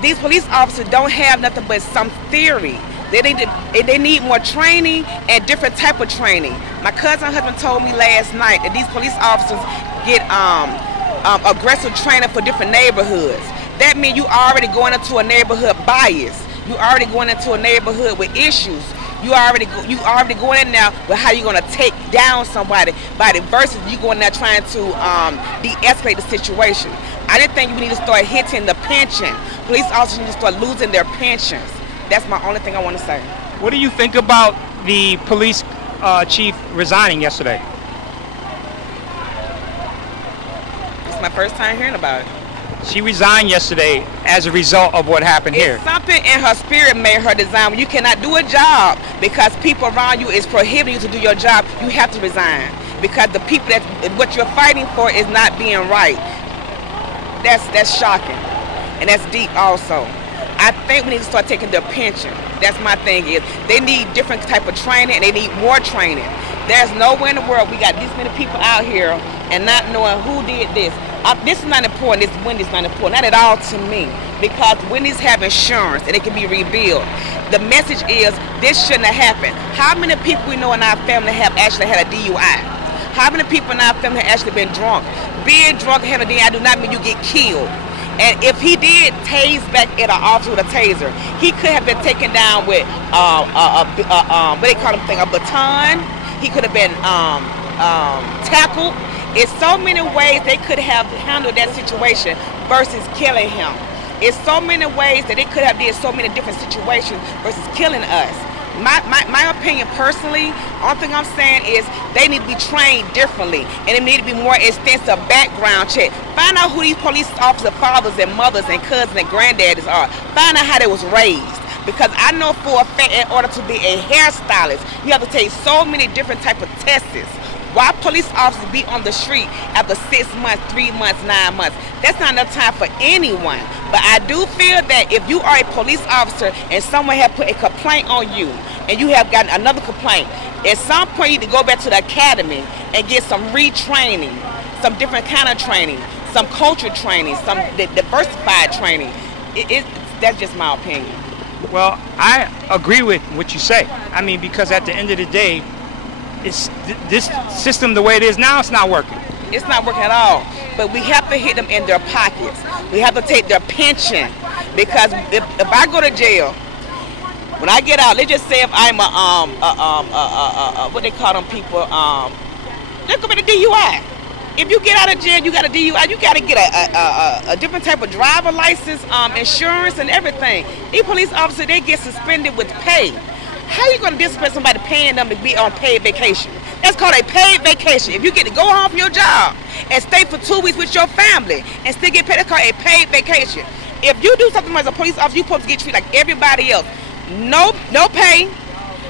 These police officers don't have nothing but some theory. They need more training and different type of training. My cousin husband told me last night that these police officers get aggressive training for different neighborhoods. That means you already going into a neighborhood bias. You already going into a neighborhood with issues. You already going in now with how you're gonna take down somebody versus you going there trying to de-escalate the situation. I didn't think we need to start hitting the pension. Police officers need to start losing their pensions. That's my only thing I want to say. What do you think about the police chief resigning yesterday? It's my first time hearing about it. She resigned yesterday as a result of what happened here. Something in her spirit made her resign. When you cannot do a job because people around you is prohibiting you to do your job, you have to resign. Because the people that what you're fighting for is not being right. That's shocking. And that's deep also. I think we need to start taking their pension. That's my thing is they need different type of training and they need more training. There's nowhere in the world we got this many people out here and not knowing who did this. This is not important. Wendy's not important. Not at all to me. Because Wendy's have insurance and it can be rebuilt. The message is this shouldn't have happened. How many people we know in our family have actually had a DUI? How many people in our family have actually been drunk? Being drunk and having a DUI do not mean you get killed. And if he did tase back at an officer with a taser, he could have been taken down with what they call them thing, a baton. He could have been tackled. It's so many ways they could have handled that situation versus killing him. It's so many ways that they could have did so many different situations versus killing us. My opinion personally, only thing I'm saying is they need to be trained differently and it need to be more extensive background check. Find out who these police officer fathers and mothers and cousins and granddaddies are. Find out how they was raised. Because I know for a fact in order to be a hairstylist, you have to take so many different type of tests. Why police officers be on the street after 6 months, 3 months, 9 months? That's not enough time for anyone. But I do feel that if you are a police officer and someone has put a complaint on you and you have gotten another complaint, at some point you need to go back to the academy and get some retraining, some different kind of training, some culture training, some diversified training. That's just my opinion. Well, I agree with what you say. I mean, because at the end of the day, this system the way it is now, it's not working. It's not working at all. But we have to hit them in their pockets. We have to take their pension. Because if I go to jail, when I get out, let's just say if I'm what they call them people, let's go back to DUI. If you get out of jail, you got a DUI, you got to get a different type of driver license, insurance and everything. These police officers, they get suspended with pay. How are you going to discipline somebody paying them to be on paid vacation? That's called a paid vacation. If you get to go home from your job and stay for 2 weeks with your family and still get paid, that's called a paid vacation. If you do something as a police officer, you're supposed to get treated like everybody else. No pay,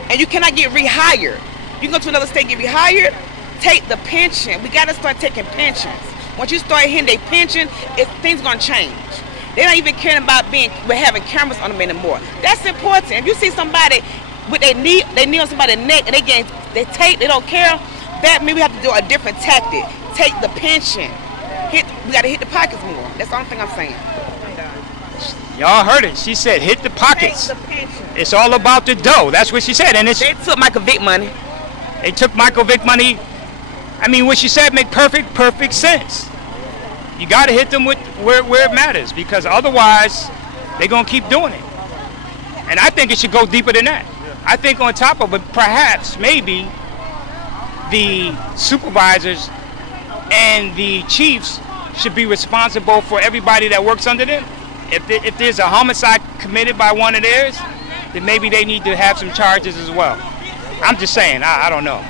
and you cannot get rehired. You can go to another state and get rehired, take the pension. We got to start taking pensions. Once you start hitting their pension, things gonna change. They're not even caring about having cameras on them anymore. That's important. If you see somebody with their knee on somebody's neck and they tape, they don't care. That means we have to do a different tactic. Take the pension. We got to hit the pockets more. That's the only thing I'm saying. Y'all heard it. She said hit the pockets. Take the pension. It's all about the dough. That's what she said. And they took Michael Vick money. They took Michael Vick money. I mean, what she said made perfect sense. You got to hit them with where it matters, because otherwise they're going to keep doing it. And I think it should go deeper than that. I think on top of it, perhaps, maybe, the supervisors and the chiefs should be responsible for everybody that works under them. If there's a homicide committed by one of theirs, then maybe they need to have some charges as well. I'm just saying, I don't know.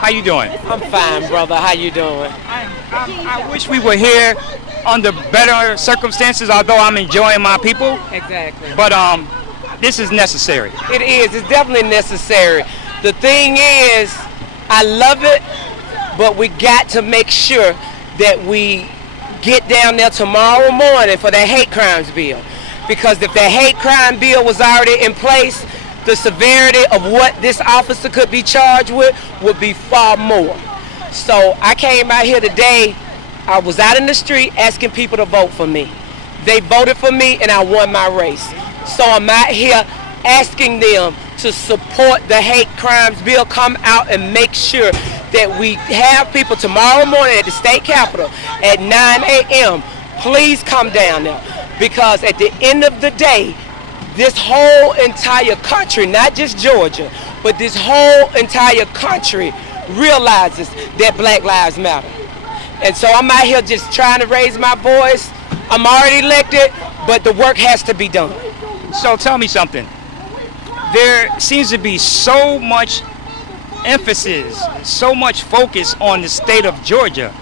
How you doing? I'm fine, brother. How you doing? I wish we were here under better circumstances, although I'm enjoying my people. Exactly. But this is necessary. It is. It's definitely necessary. The thing is, I love it, but we got to make sure that we get down there tomorrow morning for the hate crimes bill. Because if the hate crime bill was already in place, the severity of what this officer could be charged with would be far more. So I came out here today. I was out in the street asking people to vote for me. They voted for me and I won my race. So I'm out here asking them to support the hate crimes bill, come out and make sure that we have people tomorrow morning at the state capitol at 9 a.m. Please come down there, because at the end of the day, this whole entire country, not just Georgia, but this whole entire country realizes that Black Lives Matter. And so I'm out here just trying to raise my voice. I'm already elected, but the work has to be done. So tell me something. There seems to be so much emphasis, so much focus on the state of Georgia.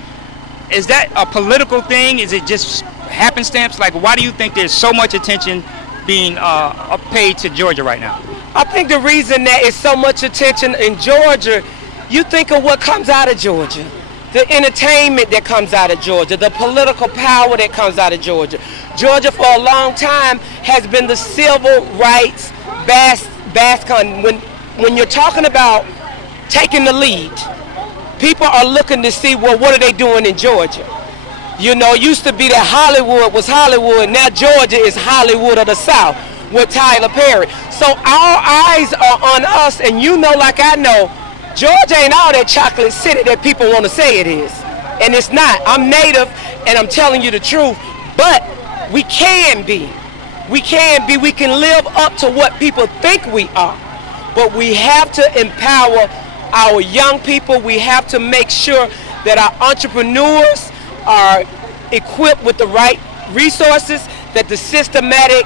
Is that a political thing? Is it just happenstance? Like, why do you think there's so much attention being paid to Georgia right now? I think the reason that is so much attention in Georgia, you think of what comes out of Georgia. The entertainment that comes out of Georgia, the political power that comes out of Georgia. Georgia for a long time has been the civil rights bastion. When you're talking about taking the lead, people are looking to see, well, what are they doing in Georgia? You know, it used to be that Hollywood was Hollywood, now Georgia is Hollywood of the South with Tyler Perry. So our eyes are on us, and you know, like I know, Georgia ain't all that chocolate city that people want to say it is. And it's not. I'm native, and I'm telling you the truth, but we can be. We can be. We can live up to what people think we are. But we have to empower our young people. We have to make sure that our entrepreneurs are equipped with the right resources, that the systematic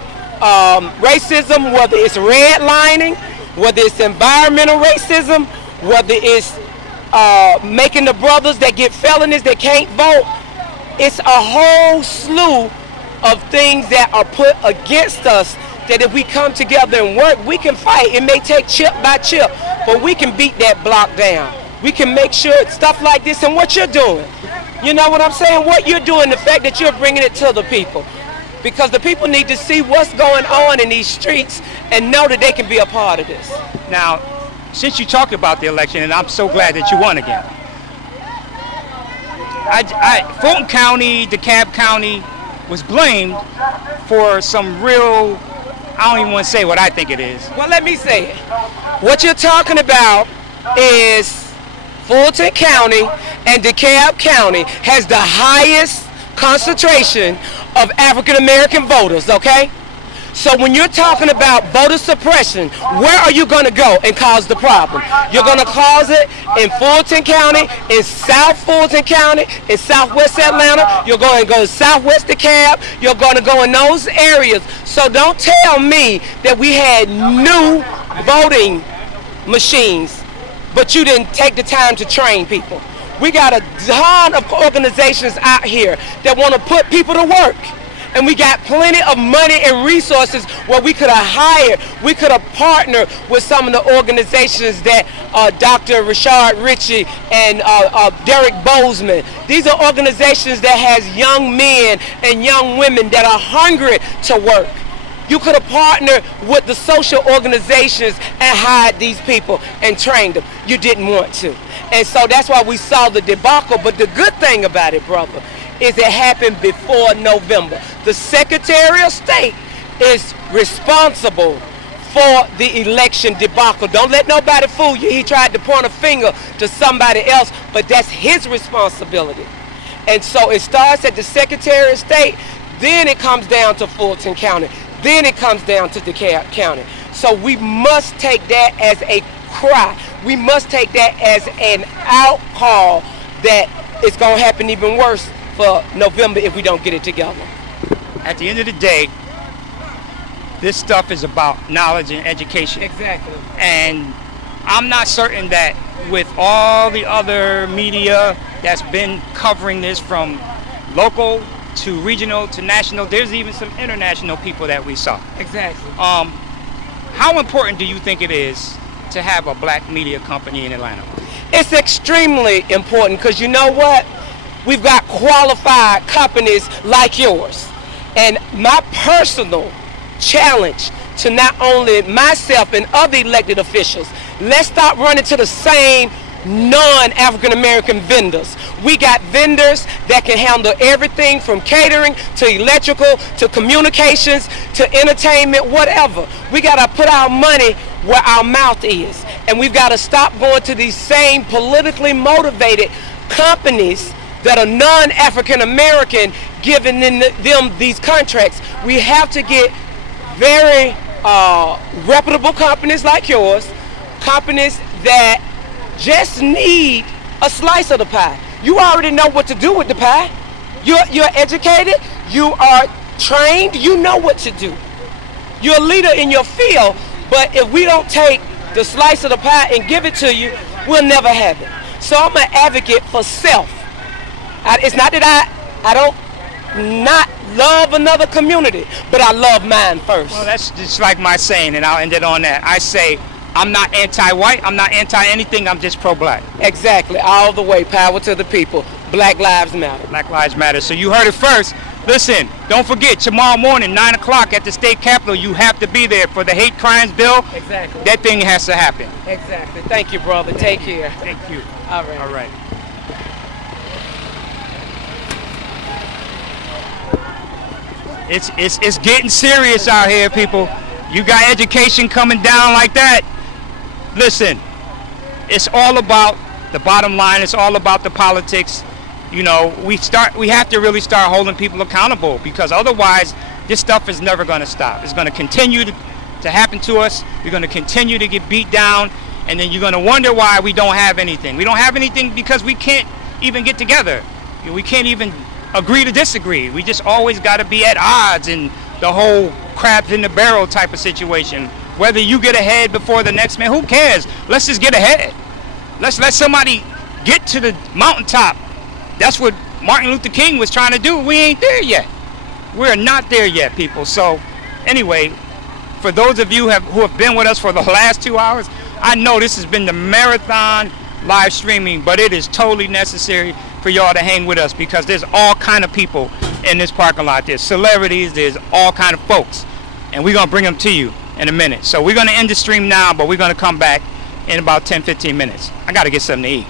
racism, whether it's redlining, whether it's environmental racism, whether it's making the brothers that get felonies that can't vote, it's a whole slew of things that are put against us, that if we come together and work, we can fight. It may take chip by chip, but we can beat that block down. We can make sure stuff like this, and what you're doing, you know what I'm saying? What you're doing, the fact that you're bringing it to the people. Because the people need to see what's going on in these streets and know that they can be a part of this. Now, since you talked about the election, and I'm so glad that you won again, Fulton County, DeKalb County was blamed for some real, I don't even want to say what I think it is. Well, let me say it. What you're talking about is Fulton County and DeKalb County has the highest concentration of African American voters, okay? So when you're talking about voter suppression, where are you going to go and cause the problem? You're going to cause it in Fulton County, in South Fulton County, in Southwest Atlanta. You're going to go to Southwest DeKalb. You're going to go in those areas. So don't tell me that we had new voting machines, but you didn't take the time to train people. We got a ton of organizations out here that want to put people to work. And we got plenty of money and resources where we could have hired, we could have partnered with some of the organizations that Dr. Rayshard Ritchie and Derek Bozeman. These are organizations that has young men and young women that are hungry to work. You could have partnered with the social organizations and hired these people and trained them. You didn't want to. And so that's why we saw the debacle. But the good thing about it, brother, is it happened before November. The Secretary of State is responsible for the election debacle. Don't let nobody fool you. He tried to point a finger to somebody else, but that's his responsibility. And so it starts at the Secretary of State, then it comes down to Fulton County, then it comes down to DeKalb County. So we must take that as a cry. We must take that as an outcall that it's going to happen even worse for November if we don't get it together. At the end of the day, this stuff is about knowledge and education. Exactly. And I'm not certain that with all the other media that's been covering this from local to regional to national, there's even some international people that we saw. Exactly. How important do you think it is to have a black media company in Atlanta? It's extremely important because you know what? We've got qualified companies like yours. And my personal challenge to not only myself and other elected officials, let's stop running to the same non-African American vendors. We got vendors that can handle everything from catering to electrical to communications to entertainment, whatever. We got to put our money where our mouth is. And we've got to stop going to these same politically motivated companies that are non-African American giving them these contracts. We have to get very reputable companies like yours, companies that just need a slice of the pie. You already know what to do with the pie. You're educated, you are trained, you know what to do. You're a leader in your field, but if we don't take the slice of the pie and give it to you, we'll never have it. So I'm an advocate for self. It's not that I don't not love another community, but I love mine first. Well, that's just like my saying, and I'll end it on that. I say, I'm not anti-white, I'm not anti-anything, I'm just pro-black. Exactly, all the way, power to the people. Black Lives Matter. Black Lives Matter. So you heard it first. Listen, don't forget, tomorrow morning, 9 o'clock at the state capitol, you have to be there for the hate crimes bill. Exactly. That thing has to happen. Exactly. Thank you, brother. Take care. Thank you. All right. All right. It's getting serious out here, people. You got education coming down like that. Listen, it's all about the bottom line. It's all about the politics. You know, we have to really start holding people accountable, because otherwise this stuff is never going to stop. It's going to continue to happen to us. We're going to continue to get beat down, and then you're going to wonder why we don't have anything. We don't have anything because we can't even get together. We can't even agree to disagree. We just always got to be at odds, and the whole crabs in the barrel type of situation. Whether you get ahead before the next man, who cares? Let's just get ahead. Let's let somebody get to the mountaintop. That's what Martin Luther King was trying to do. We ain't there yet. We're not there yet, people. So anyway, for those of you who have been with us for the last 2 hours, I know this has been the marathon live streaming, but it is totally necessary for y'all to hang with us, because there's all kind of people in this parking lot. There's celebrities, there's all kind of folks, and we're going to bring them to you in a minute. So we're going to end the stream now, but we're going to come back in about 10-15 minutes. I got to get something to eat.